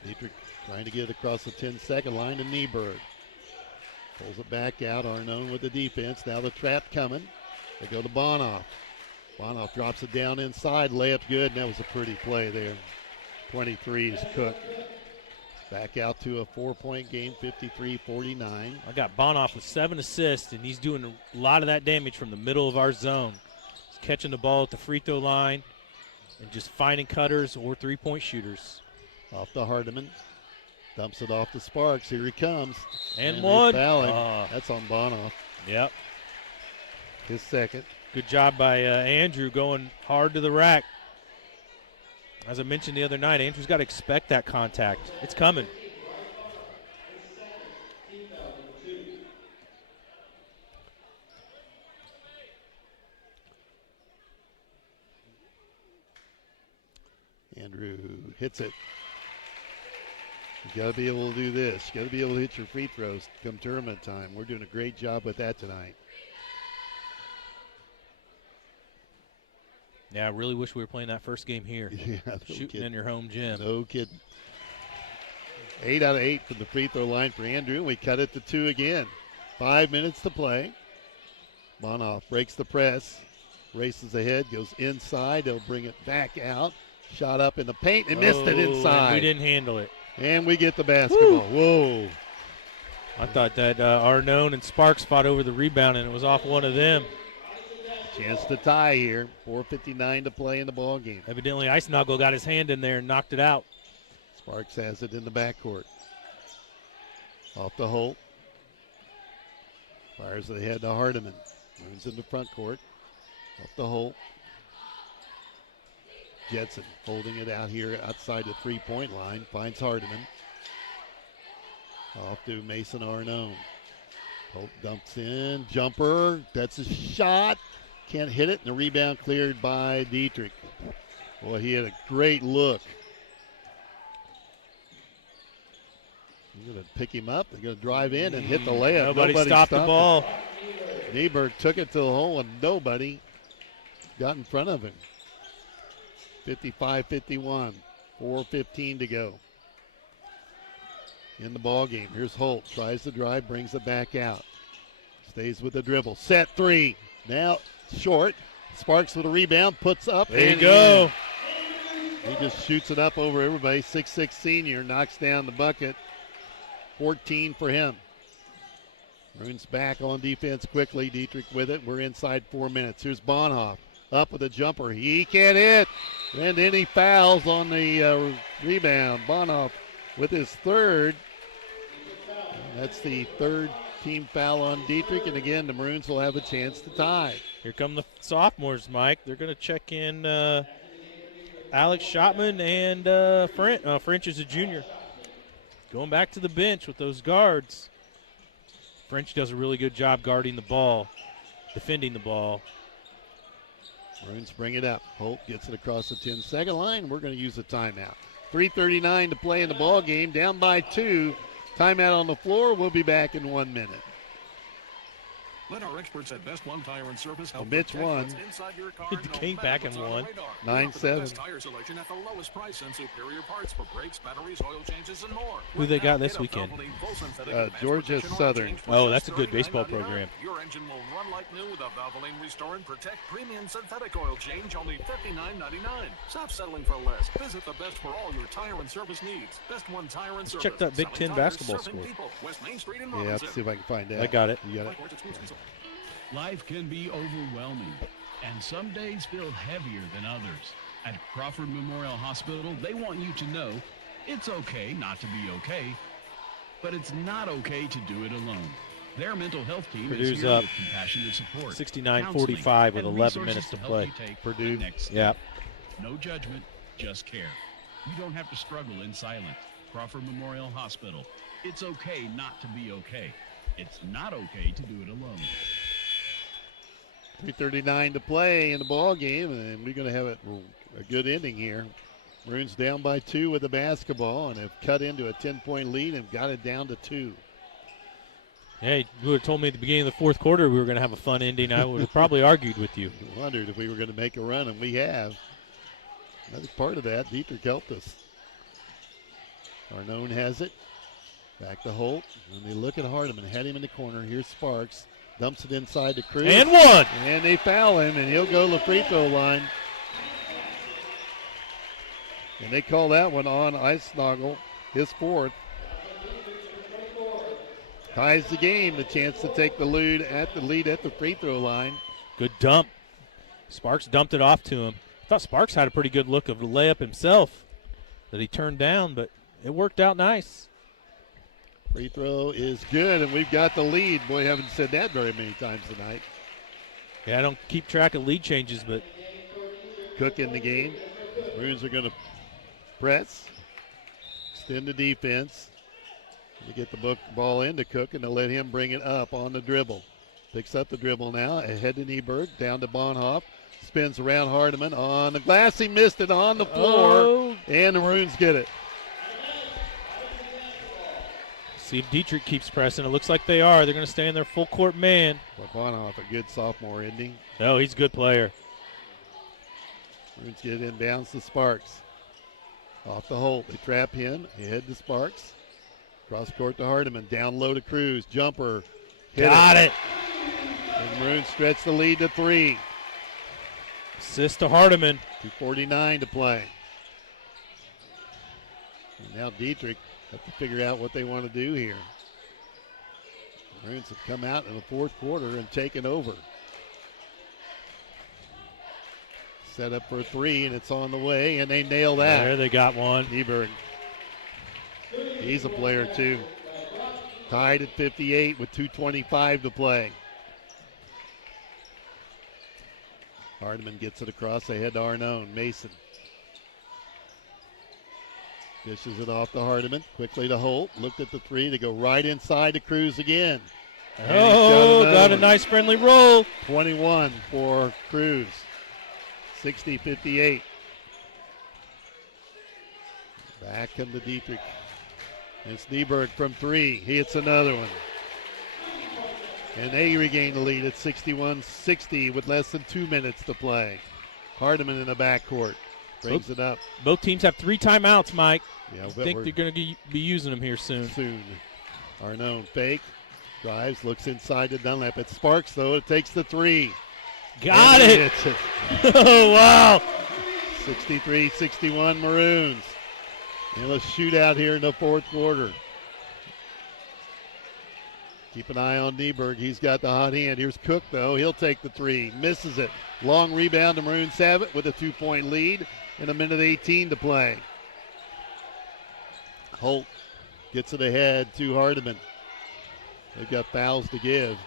Dieterich trying to get it across the 10-second line to Nieberg. Pulls it back out. Arnone with the defense. Now the trap coming. They go to Bonhoff. Bonhoff drops it down inside. Layup good, and that was a pretty play there. 23 is Cook. Back out to a 4-point game, 53-49. I got Bonhoff with 7 assists, and he's doing a lot of that damage from the middle of our zone. He's catching the ball at the free throw line and just finding cutters or three-point shooters. Off to Hardiman. Dumps it off to Sparks. Here he comes. And one. That's on Bonhoff. Yep. His second. Good job by Andrew going hard to the rack. As I mentioned the other night, Andrew's got to expect that contact. It's coming. Andrew hits it. You got to be able to do this. You got to be able to hit your free throws come tournament time. We're doing a great job with that tonight. Yeah, I really wish we were playing that first game here. Yeah, no Shooting kidding. in your home gym. No kidding. 8 out of 8 from the free throw line for Andrew, and we cut it to 2 again. 5 minutes to play. Bonoff breaks the press, races ahead, goes inside. They'll bring it back out. Shot up in the paint and missed it inside. We didn't handle it. And we get the basketball. Woo. Whoa. I thought that Arnone and Sparks fought over the rebound, and it was off one of them. Chance to tie here. 4:59 to play in the ball game. Evidently, Icenoggle got his hand in there and knocked it out. Sparks has it in the backcourt. Off the Holt. Fires it ahead to Hardiman. Moves in the front court. Off the Holt. Jetson holding it out here outside the three-point line. Finds Hardiman. Off to Mason Arnone. Holt dumps in. Jumper. That's a shot. Can't hit it. And the rebound cleared by Dieterich. Boy, he had a great look. They're going to pick him up. They're going to drive in and hit the layup. Nobody stopped the ball. Nieberg took it to the hole, and nobody got in front of him. 55-51. 4:15 to go in the ball game. Here's Holt. Tries to drive, brings it back out. Stays with the dribble. Set three. Now short. Sparks with a rebound. Puts up. There you go. He just shoots it up over everybody. 6'6" senior. Knocks down the bucket. 14 for him. Maroons back on defense quickly. Dieterich with it. We're inside 4 minutes. Here's Bonhoff. Up with a jumper. He can't hit. And then he fouls on the rebound. Bonhoff with his third. That's the third team foul on Dieterich. And again, the Maroons will have a chance to tie. Here come the sophomores, Mike. They're going to check in Alex Schottman and French is a junior. Going back to the bench with those guards. French does a really good job guarding the ball, defending the ball. Maroons bring it up. Holt gets it across the 10-second line. We're going to use a timeout. 3:39 to play in the ball game. Down by 2. Timeout on the floor. We'll be back in 1 minute. Let our experts at Best One Tire and Service help Mitch won. inside your car. It came back and won. 9-7. Tire selection at the lowest price and superior parts for brakes, batteries, oil changes, and more. Who they got this weekend? Georgia Southern. Oh, that's a good baseball program. Your engine will run like new with a Valvoline Restore and Protect Premium Synthetic Oil Change, only $59.99. Stop settling for less. Visit the best for all your tire and service needs. Best One Tire and Service. Check that Big Ten basketball score. West Main Street in Yeah, let's see if I can find that. I got it. You got it. Life can be overwhelming, and some days feel heavier than others. At Crawford Memorial Hospital, they want you to know it's okay not to be okay, but it's not okay to do it alone. Their mental health team Purdue's is here up with compassionate support, 69-45 with and 11 resources minutes to help play. you take Purdue. the next step. Yeah. No judgment, just care. You don't have to struggle in silence. Crawford Memorial Hospital. It's okay not to be okay. It's not okay to do it alone. 3:39 to play in the ball game, and we're going to have a good ending here. Maroons down by 2 with the basketball and have cut into a 10-point lead and got it down to 2. Hey, you would have told me at the beginning of the fourth quarter we were going to have a fun ending. I would have probably argued with you. Wondered if we were going to make a run, and we have. Another part of that, Dieterich helped us. Arnone has it. Back to Holt. And they look at Hardiman. Had him in the corner. Here's Sparks. Dumps it inside to Cruz. And one. And they foul him, and he'll go to the free throw line. And they call that one on Icenoggle, his fourth. Ties the game, the chance to take the lead at the free throw line. Good dump. Sparks dumped it off to him. I thought Sparks had a pretty good look of the layup himself that he turned down, but it worked out nice. Free throw is good, and we've got the lead. Boy, haven't said that very many times tonight. Yeah, I don't keep track of lead changes, but Cook in the game. Maroons are going to press, extend the defense. You get the ball into Cook, and they'll let him bring it up on the dribble. Picks up the dribble now, ahead to Nieberg, down to Bonhoff. Spins around Hardiman on the glass. He missed it on the floor, and the Maroons get it. See if Dieterich keeps pressing. It looks like they are. They're going to stay in their full court man. But Bonhoff, a good sophomore ending. No, he's a good player. Maroons get it inbounds to Sparks. Off the Holt. They trap him. Ahead to Sparks. Cross court to Hardiman. Down low to Cruz. Jumper. Got it. And Maroons stretch the lead to 3. Assist to Hardiman. 2:49 to play. And now Dieterich have to figure out what they want to do here. The Maroons have come out in the fourth quarter and taken over. Set up for a 3, and it's on the way, and they nail that. There, they got one. Nieberg. He's a player, too. Tied at 58 with 2:25 to play. Hardiman gets it across ahead to Arnone. Mason. Dishes it off to Hardiman. Quickly to Holt. Looked at the 3 to go right inside to Cruz again. Got a nice friendly roll. 21 for Cruz. 60-58. Back come to Dieterich. It's Nieberg from 3. He hits another one. And they regain the lead at 61-60 with less than 2 minutes to play. Hardiman in the backcourt. Brings it up. Both teams have 3 timeouts, Mike. Yeah, I think they're going to be using them here soon. Arnone fake. Drives, looks inside to Dunlap. It Sparks, though. It takes the 3. Got it. Oh, wow. 63-61 Maroons. And let's shoot out here in the fourth quarter. Keep an eye on Nieberg. He's got the hot hand. Here's Cook, though. He'll take the 3. Misses it. Long rebound. The Maroons have it with a 2-point lead and a minute 18 to play. Holt gets it ahead to Hardiman. They've got fouls to give.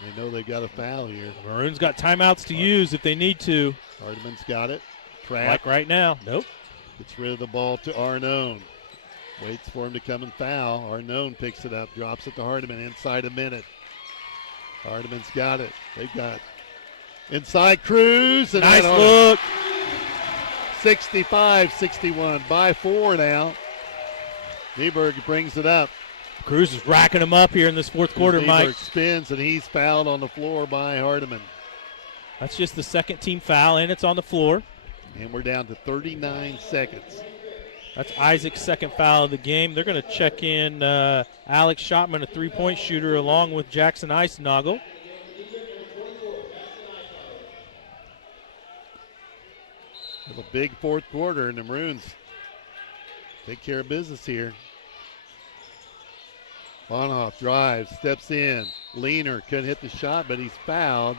They know they've got a foul here. The Maroons got timeouts to use if they need to. Hardiman's got it. Trap. Like right now. Nope. Gets rid of the ball to Arnone. Waits for him to come and foul. Arnone picks it up, drops it to Hardiman inside a minute. Hardiman's got it. They've got inside Cruz. And nice look. 65-61 by 4 now. Nieberg brings it up. Cruz is racking him up here in this fourth quarter, Mike. Spins, and he's fouled on the floor by Hardiman. That's just the second team foul, and it's on the floor. And we're down to 39 seconds. That's Isaac's second foul of the game. They're going to check in Alex Schottman, a three-point shooter, along with Jackson Eisenagel. With a big fourth quarter, and the Maroons take care of business here. Bonhoff drives, steps in. Leaner couldn't hit the shot, but he's fouled.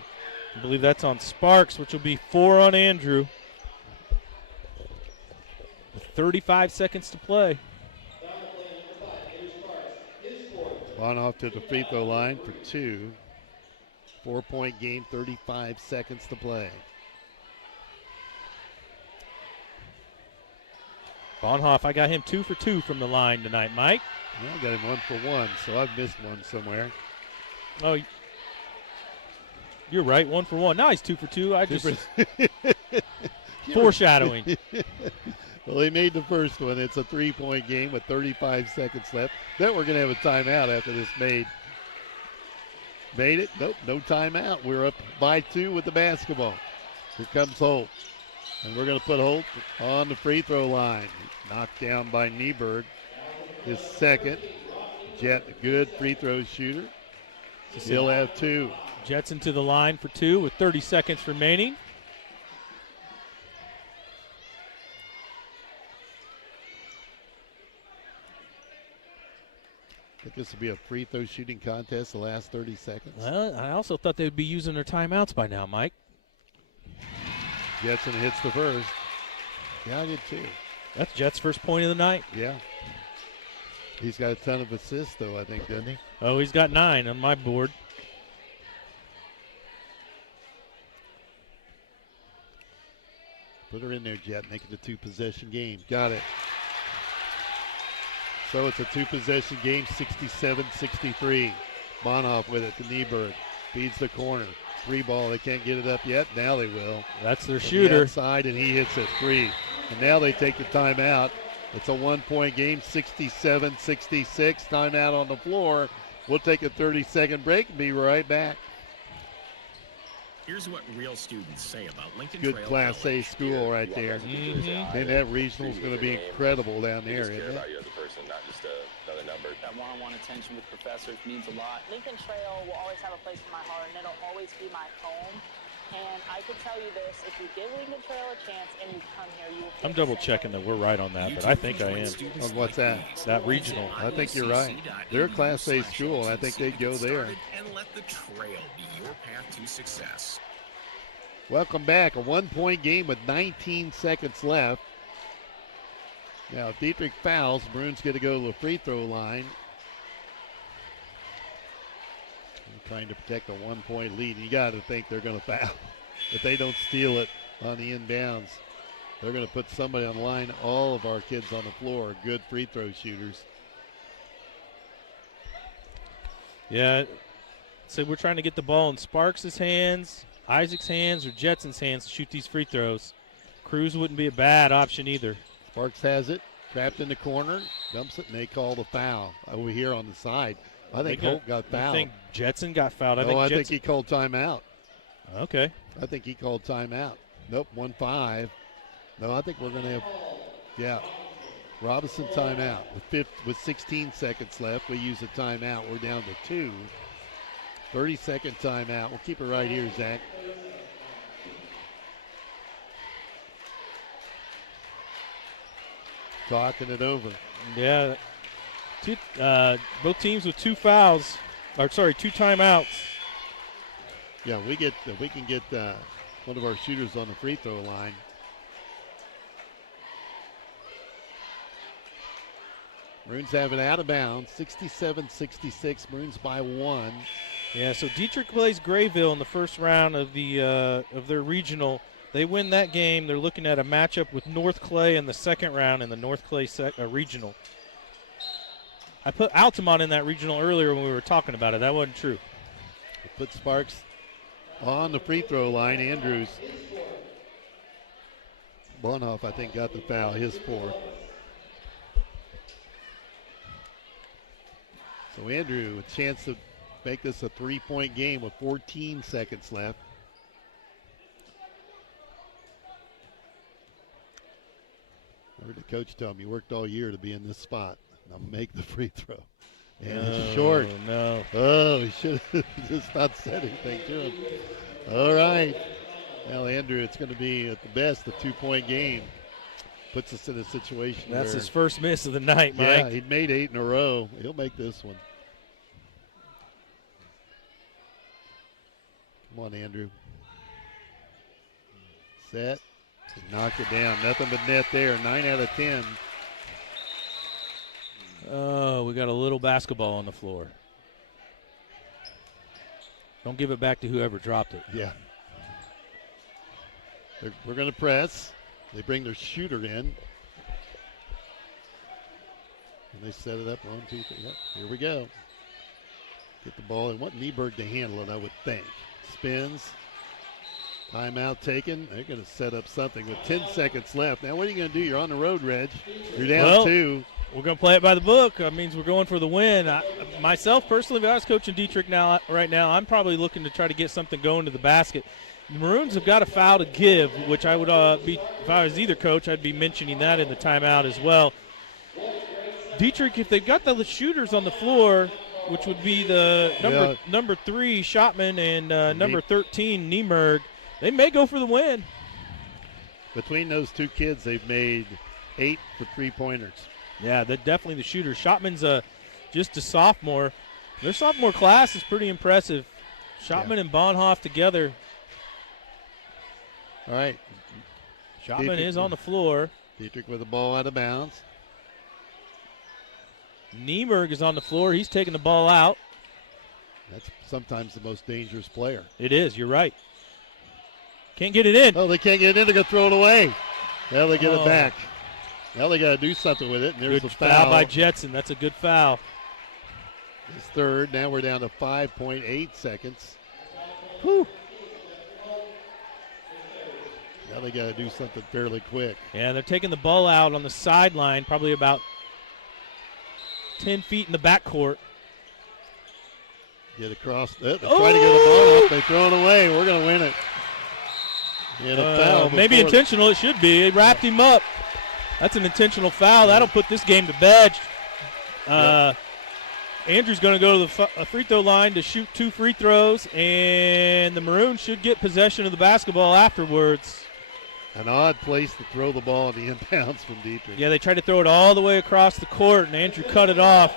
I believe that's on Sparks, which will be 4 on Andrew. With 35 seconds to play. Bonhoff to the free throw line for 2. 4-point game, 35 seconds to play. Bonhoff, I got him 2 for 2 from the line tonight, Mike. Yeah, I got him 1 for 1, so I've missed one somewhere. Oh, you're right, 1 for 1. Now he's 2 for 2. I just foreshadowing. Well, he made the first one. It's a 3-point game with 35 seconds left. Then we're going to have a timeout after this made. Made it? Nope, no timeout. We're up by 2 with the basketball. Here comes Holt. And we're going to put Holt on the free throw line. Knocked down by Nieberg. His second. Jet, a good free throw shooter. He'll have 2. Jetson to the line for 2 with 30 seconds remaining. I think this will be a free throw shooting contest the last 30 seconds. Well, I also thought they would be using their timeouts by now, Mike. Jetson hits the first. Yeah, I did too. That's Jet's first point of the night. Yeah. He's got a ton of assists, though, I think, doesn't he? Oh, he's got 9 on my board. Put her in there, Jet. Make it a two-possession game. Got it. So it's a two-possession game, 67-63. Bonhoff with it to Nieberg. Feeds the corner. Three ball. They can't get it up yet. Now they will. That's their From shooter. the outside, and he hits it. Three. And now they take the timeout. It's a one-point game, 67-66. Timeout on the floor. We'll take a 30-second break and be right back. Here's what real students say about Lincoln Good Trail Class A College. school right there. And that regional is going to be incredible down there, isn't it? you as a person, not just another number. That one-on-one attention with professors means a lot. Lincoln Trail will always have a place in my heart, and it'll always be my home. And I can tell you this, if you give Lincoln Trail a chance and you come here, you will I'm double checking that we're right on that, but I think I am. On what's that? That regional. I think you're right. They're a Class A school, and I think they'd go there. And let the trail be your path to success. Welcome back. A one-point game with 19 seconds left. Now, if Dieterich fouls, Maroons get to go to the free throw line. They're trying to protect a one-point lead. You got to think they're going to foul. If they don't steal it on the inbounds, they're going to put somebody on the line. All of our kids on the floor are good free throw shooters. Yeah, so we're trying to get the ball in Sparks' hands, Isaac's hands, or Jetson's hands to shoot these free throws. Cruz wouldn't be a bad option either. Sparks has it, trapped in the corner, dumps it, and they call the foul over here on the side. I think Holt got fouled. I think Jetson got fouled. I think he called timeout. Okay. I think he called timeout. Nope, 1-5. No, I think we're going to have, Robinson timeout. With 16 seconds left, we use a timeout. We're down to 2. 30-second timeout. We'll keep it right here, Zach. Talking it over. Yeah. Both teams with two fouls. Two timeouts. Yeah, we can get one of our shooters on the free throw line. Maroons have it out of bounds, 67-66. Maroons by 1. Yeah, so Dieterich plays Grayville in the first round of their regional. They win that game. They're looking at a matchup with North Clay in the second round in the North Clay regional. I put Altamont in that regional earlier when we were talking about it. That wasn't true. Put Sparks on the free throw line. Andrews. Bonhoff, I think, got the foul, his fourth. So Andrew, a chance to make this a 3-point game with 14 seconds left. I heard the coach tell him, you worked all year to be in this spot. Now make the free throw. And it's short. No. Oh, he should have just not said anything to him. All right. Well, Andrew, it's going to be at the best a 2-point game. Puts us in a situation That's where, his first miss of the night, Mike. Yeah, he'd made 8 in a row. He'll make this one. Come on, Andrew. Set. Knocked it down. Nothing but net there. 9 out of 10. Oh, we got a little basketball on the floor. Don't give it back to whoever dropped it. Yeah. We're going to press. They bring their shooter in. And they set it up. 1, 2, 3. Yep, here we go. Get the ball. And want Nieberg to handle it, I would think. Spins. Timeout taken. They're going to set up something with 10 seconds left. Now, what are you going to do? You're on the road, Reg. You're down 2. We're going to play it by the book. That means we're going for the win. Myself, personally, if I was coaching Dieterich right now, I'm probably looking to try to get something going to the basket. The Maroons have got a foul to give, which I would be, if I was either coach, I'd be mentioning that in the timeout as well. Dieterich, if they've got the shooters on the floor, which would be the number 3, Schotman, and number 13, Niemerg, they may go for the win. Between those two kids, they've made 8 for 3-pointers. Yeah, they're definitely the shooters. Schotman's just a sophomore. Their sophomore class is pretty impressive. Schotman and Bonhoff together. All right. Schotman is on the floor. Dieterich with the ball out of bounds. Niemerg is on the floor. He's taking the ball out. That's sometimes the most dangerous player. It is. You're right. Can't get it in. Oh, they can't get it in. They're going to throw it away. Now they get it back. Now they got to do something with it. And there's Good a foul by Jetson. That's a good foul. His third. Now we're down to 5.8 seconds. Whew. Now they got to do something fairly quick. Yeah, they're taking the ball out on the sideline, probably about 10 feet in the backcourt. Get across. They're trying to get the ball up. They throw it away. We're going to win it. And a foul. Maybe intentional. It should be. They wrapped him up. That's an intentional foul. That'll put this game to bed. Andrew's going to go to the free throw line to shoot 2 free throws, and the Maroons should get possession of the basketball afterwards. An odd place to throw the ball in the inbounds from Dieterich. Yeah, they tried to throw it all the way across the court, and Andrew cut it off.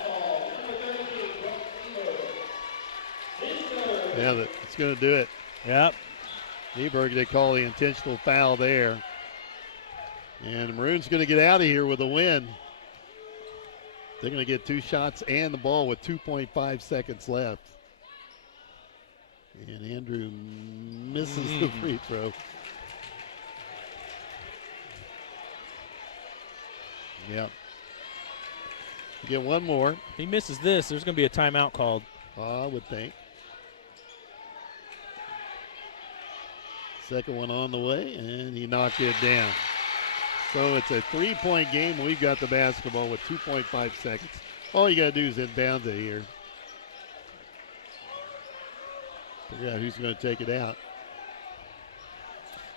Yeah, it's going to do it. Yep. Nieberg, they call the intentional foul there. And the Maroons going to get out of here with a win. They're going to get 2 shots and the ball with 2.5 seconds left. And Andrew misses the free throw. Yep. You get one more. If he misses this, there's going to be a timeout called. I would think. Second one on the way, and he knocked it down. So it's a 3-point game. We've got the basketball with 2.5 seconds. All you got to do is inbound it here. Figure out who's going to take it out.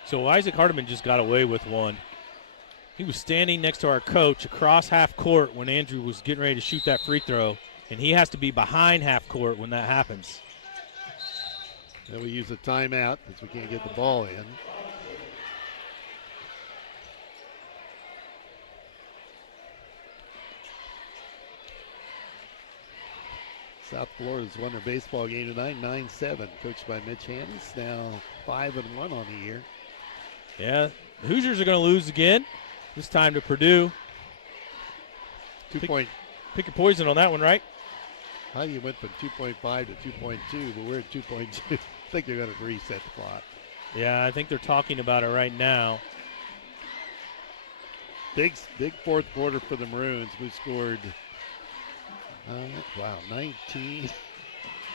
So Isaac Hardiman just got away with one. He was standing next to our coach across half court when Andrew was getting ready to shoot that free throw, and he has to be behind half court when that happens. Then we use a timeout because we can't get the ball in. South Florida's won their baseball game tonight, 9-7, coached by Mitch Hannes, now 5-1 on the year. Yeah, the Hoosiers are going to lose again. This time to Purdue. Pick your poison on that one, right? How you went from 2.5 to 2.2, but we're at 2.2. I think they're going to reset the clock. Yeah, I think they're talking about it right now. Big fourth quarter for the Maroons. We scored, 19.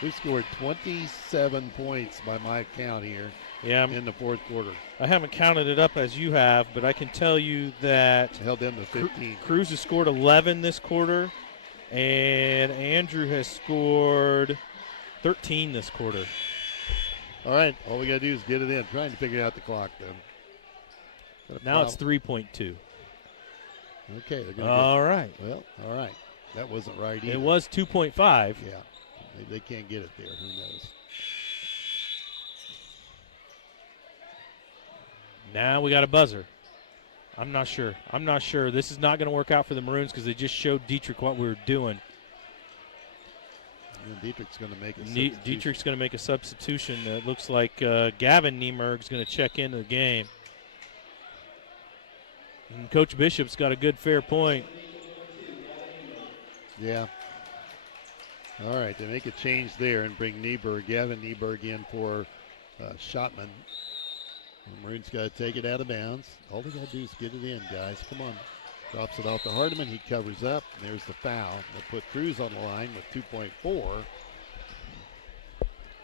We scored 27 points by my count here. Yeah, in the fourth quarter. I haven't counted it up as you have, but I can tell you that held them to 15. Cruz has scored 11 this quarter, and Andrew has scored 13 this quarter. All right, all we got to do is get it in. Trying to figure out the clock, then. Now it's 3.2. Okay. They're gonna all right. Well, all right. That wasn't right either. It was 2.5. Yeah. They can't get it there. Who knows? Now we got a buzzer. I'm not sure. This is not going to work out for the Maroons because they just showed Dieterich what we were doing. And Dietrich's going to make a substitution. Dietrich's going to make a substitution. It looks like Gavin Niemerg's going to check into the game. And Coach Bishop's got a good fair point. Yeah. All right, they make a change there and bring Gavin Nieberg in for Schottman. The Maroons got to take it out of bounds. All they got to do is get it in, guys. Come on. Drops it off to Hardiman. He covers up. And there's the foul. They'll put Cruz on the line with 2.4.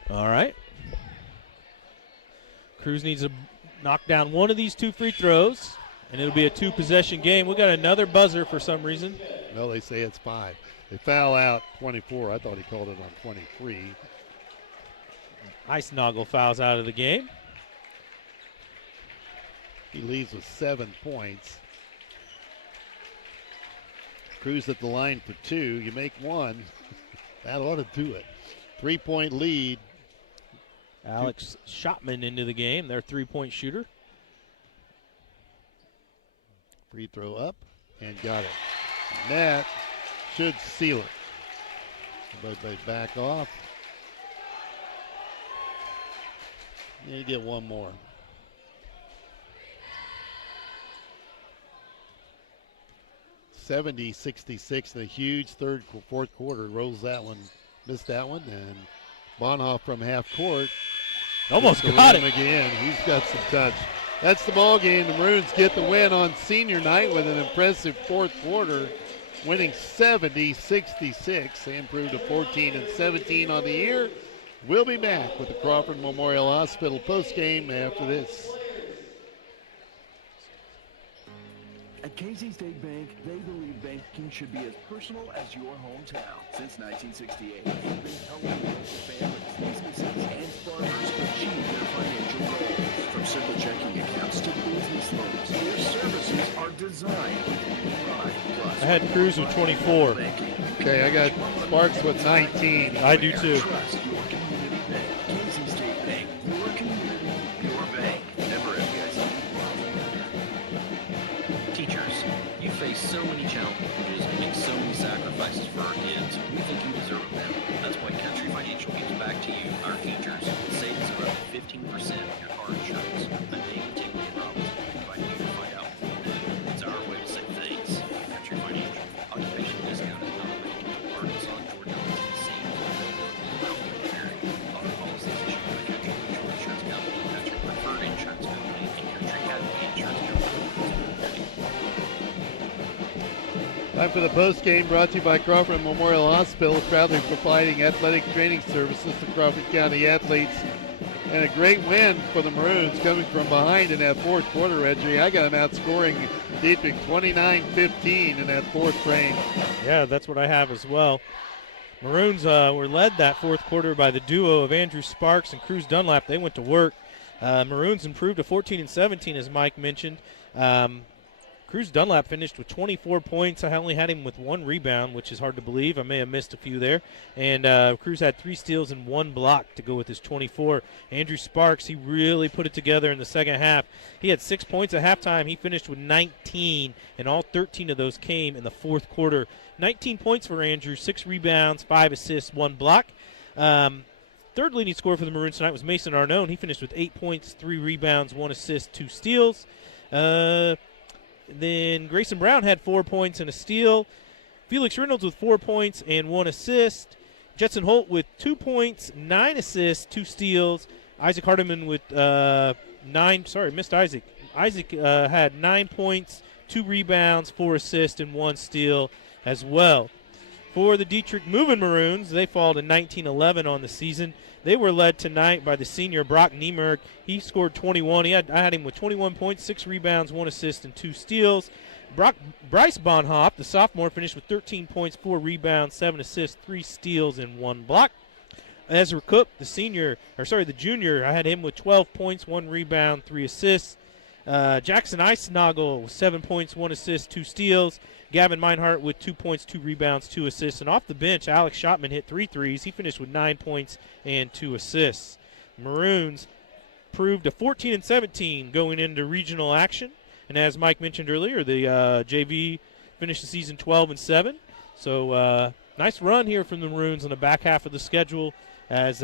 All right. Cruz needs to knock down one of these 2 free throws, and it'll be a 2-possession game. We got another buzzer for some reason. No, they say it's 5. They foul out 24. I thought he called it on 23. Icenoggle fouls out of the game. He leaves with 7 points. Cruz at the line for 2. You make 1. That ought to do it. 3-point lead. Alex Schottman into the game, their 3-point shooter. Free throw up and got it. And that should seal it. Everybody back off. You get one more. 70-66 in a huge fourth quarter. Rolls that one, missed that one, and Bonhoff from half court almost got it again. He's got some touch. That's the ball game. The Maroons get the win on senior night with an impressive fourth quarter, winning 70-66. They improved to 14-17 on the year. We'll be back with the Crawford Memorial Hospital postgame after this. At Casey State Bank, they believe banking should be as personal as your hometown. Since 1968, they've been helping local families, businesses, and farmers achieve their financial goals. From simple checking accounts to business loans, their services are designed with you in mind. Plus, I had Cruz with 24. Okay, I got Sparks with 19. I do too. Trust your community bank. Casey State Bank, your community, your bank. Member FDIC. Teachers, you face so many challenges and make so many sacrifices for our kids. We think you deserve them. That's why Country Financial gives back to you, our teachers, with savings of up to 15% on your car insurance. I'm Dave Tingley and Robinson, inviting you to find out. It's our way to say thanks. Country Financial. Occupation discounted, not available to Arkansas, Georgia, Tennessee, Alabama, area. Auto policies issued by Country Mutual Insurance Company, Country Preferred Insurance Company, and Country Happy Insurance Company. Time for the post game, brought to you by Crawford Memorial Hospital, proudly providing athletic training services to Crawford County athletes. And a great win for the Maroons, coming from behind in that fourth quarter, Reggie. I got them outscoring Dieterich 29-15 in that fourth frame. Yeah, that's what I have as well. Maroons were led that fourth quarter by the duo of Andrew Sparks and Cruz Dunlap. They went to work. Maroons improved to 14-17, as Mike mentioned. Cruz Dunlap finished with 24 points. I only had him with 1 rebound, which is hard to believe. I may have missed a few there. And Cruz had 3 steals and 1 block to go with his 24. Andrew Sparks, he really put it together in the second half. He had 6 points at halftime. He finished with 19, and all 13 of those came in the fourth quarter. 19 points for Andrew, 6 rebounds, 5 assists, 1 block. Third leading scorer for the Maroons tonight was Mason Arnone. He finished with 8 points, 3 rebounds, 1 assist, 2 steals. Then Grayson Brown had 4 points and a steal. Felix Reynolds with 4 points and 1 assist. Jetson Holt with 2 points, 9 assists, 2 steals. Isaac Hardiman with missed Isaac. Isaac had 9 points, 2 rebounds, 4 assists, and 1 steal as well. For the Dieterich Movin Maroons, they fall to 19-11 on the season. They were led tonight by the senior Brock Niemerk. He scored 21. I had him with 21 points, 6 rebounds, 1 assist, and 2 steals. Bryce Bonhoff, the sophomore, finished with 13 points, 4 rebounds, 7 assists, 3 steals, and 1 block. Ezra Cook, the junior, I had him with 12 points, 1 rebound, 3 assists. Jackson Eisnagel with 7 points, 1 assist, 2 steals. Gavin Meinhardt with 2 points, 2 rebounds, 2 assists. And off the bench, Alex Schottman hit 3 threes. He finished with 9 points and 2 assists. Maroons proved a 14-17 going into regional action. And as Mike mentioned earlier, the JV finished the season 12-7. So nice run here from the Maroons on the back half of the schedule, as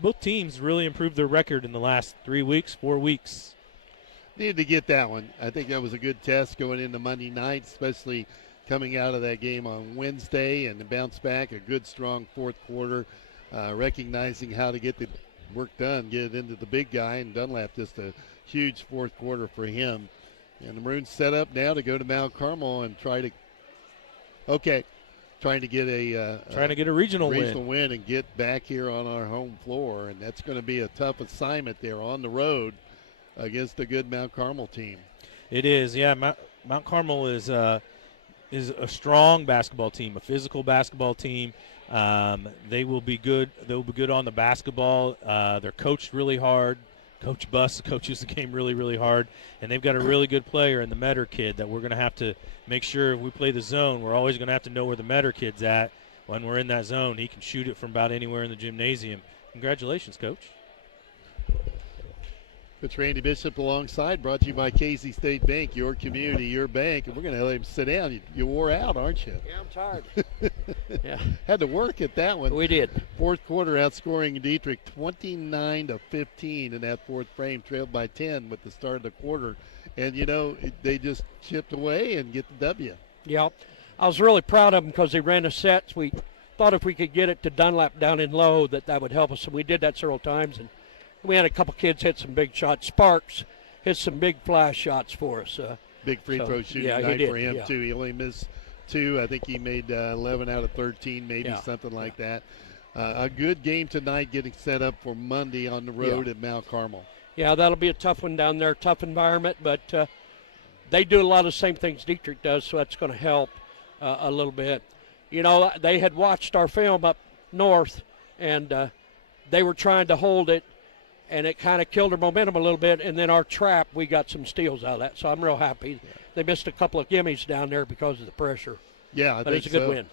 both teams really improved their record in the last 4 weeks. Needed to get that one. I think that was a good test going into Monday night, especially coming out of that game on Wednesday, and to bounce back, a good, strong fourth quarter, recognizing how to get the work done, get it into the big guy, and Dunlap just a huge fourth quarter for him. And the Maroons set up now to go to Mount Carmel and trying to get a regional win and get back here on our home floor, and that's going to be a tough assignment there on the road against a good Mount Carmel team. It is, yeah. Mount Carmel is a strong basketball team, a physical basketball team. They will be good. They will be good on the basketball. They're coached really hard. Coach Buss coaches the game really, really hard, and they've got a really good player in the Metter kid that we're going to have to make sure if we play the zone, we're always going to have to know where the Metter kid's at when we're in that zone. He can shoot it from about anywhere in the gymnasium. Congratulations, Coach. Coach Randy Bishop alongside, brought to you by Casey State Bank, your community, your bank. And we're going to let him sit down. You wore out, aren't you? Yeah, I'm tired. Yeah. Had to work at that one. We did. Fourth quarter outscoring Dieterich 29-15 in that fourth frame, trailed by 10 with the start of the quarter. And, they just chipped away and get the W. Yeah. I was really proud of them because they ran the sets. We thought if we could get it to Dunlap down in low that would help us. So we did that several times, and we had a couple kids hit some big shots. Sparks hit some big flash shots for us. Big free throw shooting night for him, too. He only missed 2. I think he made 11 out of 13, maybe something like that. A good game tonight getting set up for Monday on the road at Mount Carmel. Yeah, that'll be a tough one down there, tough environment, but they do a lot of the same things Dieterich does, so that's going to help a little bit. You know, they had watched our film up north, and they were trying to hold it, and it kind of killed their momentum a little bit, and then our trap, we got some steals out of that, so I'm real happy. They missed a couple of gimmies down there because of the pressure. Yeah, I but think it's a good win.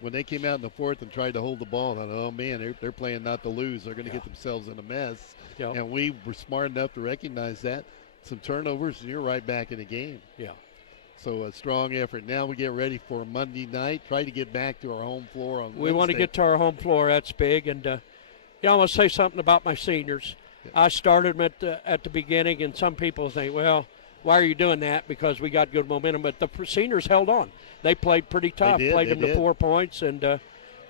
When they came out in the fourth and tried to hold the ball, I thought, oh, man, they're playing not to lose. They're going to get themselves in a mess. Yep. And we were smart enough to recognize that. Some turnovers, and you're right back in the game. Yeah. So a strong effort. Now we get ready for Monday night. Try to get back to our home floor on Wednesday. We want to get to our home floor. That's big. And, I want to say something about my seniors. Yeah. I started them at the beginning, and some people think, well, why are you doing that? Because we got good momentum. But the seniors held on. They played pretty tough, played them to 4 points. And,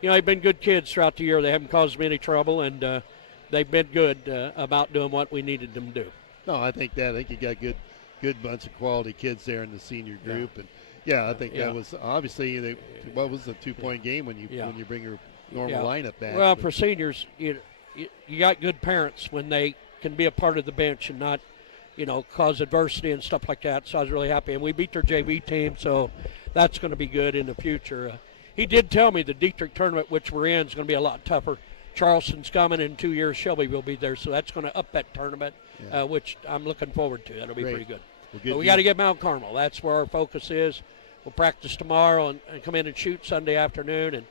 they've been good kids throughout the year. They haven't caused me any trouble, and they've been good about doing what we needed them to do. No, I think you got good bunch of quality kids there in the senior group. And, I think that was obviously what was a 2-point game when you bring your normal lineup back. Well, for seniors, you got good parents when they can be a part of the bench and not – cause adversity and stuff like that. So I was really happy. And we beat their JV team, so that's going to be good in the future. He did tell me the Dieterich tournament, which we're in, is going to be a lot tougher. Charleston's coming in 2 years. Shelby will be there, so that's going to up that tournament, which I'm looking forward to. That'll be pretty good. But we got to get Mount Carmel. That's where our focus is. We'll practice tomorrow and come in and shoot Sunday afternoon. And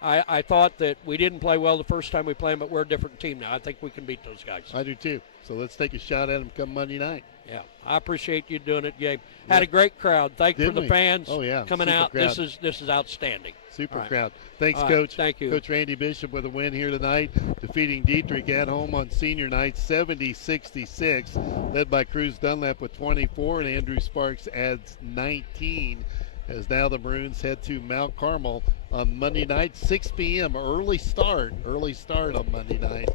I thought that we didn't play well the first time we played, but we're a different team now. I think we can beat those guys. I do, too. So let's take a shot at them come Monday night. Yeah, I appreciate you doing it, Gabe. Had a great crowd. Thank you for the fans coming out. Crowd. This is outstanding. Super crowd. Thanks, Coach. Thank you. Coach Randy Bishop with a win here tonight, defeating Dieterich at home on senior night, 70-66, led by Cruz Dunlap with 24, and Andrew Sparks adds 19. As now the Maroons head to Mount Carmel on Monday night, 6 p.m. Early start on Monday night.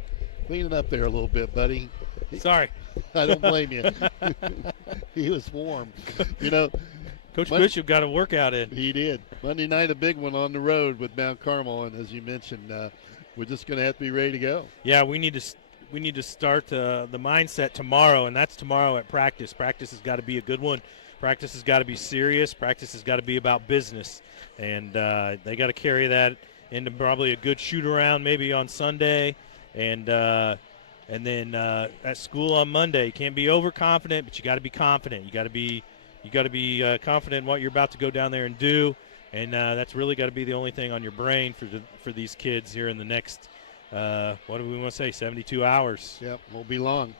Clean it up there a little bit, buddy. Sorry. I don't blame you. He was warm. Coach Bishop got a workout in. He did. Monday night, a big one on the road with Mount Carmel, and as you mentioned, we're just going to have to be ready to go. Yeah, we need to start the mindset tomorrow, and that's tomorrow at practice. Practice has got to be a good one. Practice has got to be serious. Practice has got to be about business, and they got to carry that into probably a good shoot-around maybe on Sunday, and then at school on Monday. You can't be overconfident, but you got to be confident. You got to be confident in what you're about to go down there and do, and that's really got to be the only thing on your brain for these kids here in the next what do we want to say, 72 hours. Yep, won't be long.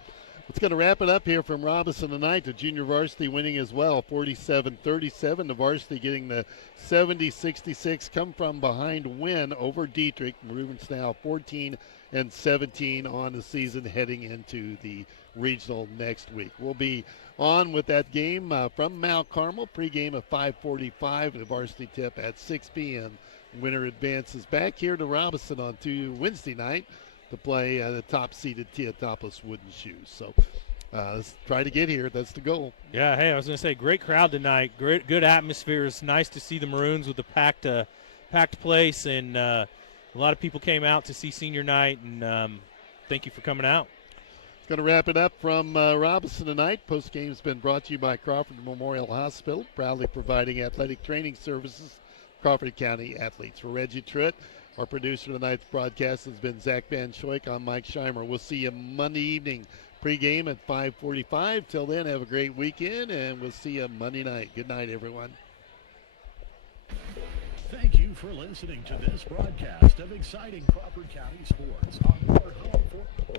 It's going to wrap it up here from Robinson tonight. The junior varsity winning as well, 47-37. The varsity getting the 70-66 come from behind win over Dieterich. Maroons now 14-17 on the season, heading into the regional next week. We'll be on with that game from Mount Carmel. Pregame at 5:45. The varsity tip at 6 p.m. Winner advances back here to Robinson on Wednesday night to play the top-seeded Teotopos Wooden Shoes. So let's try to get here. That's the goal. Yeah, hey, I was going to say, great crowd tonight. Good atmosphere. It's nice to see the Maroons with the packed place, and a lot of people came out to see senior night, and thank you for coming out. It's going to wrap it up from Robinson tonight. Postgame has been brought to you by Crawford Memorial Hospital, proudly providing athletic training services, Crawford County athletes. For Reggie Truitt, our producer tonight's broadcast has been Zach Van Schoik. I'm Mike Scheimer. We'll see you Monday evening pregame at 5:45. Till then, have a great weekend, and we'll see you Monday night. Good night, everyone. Thank you for listening to this broadcast of exciting Crawford County sports on your home for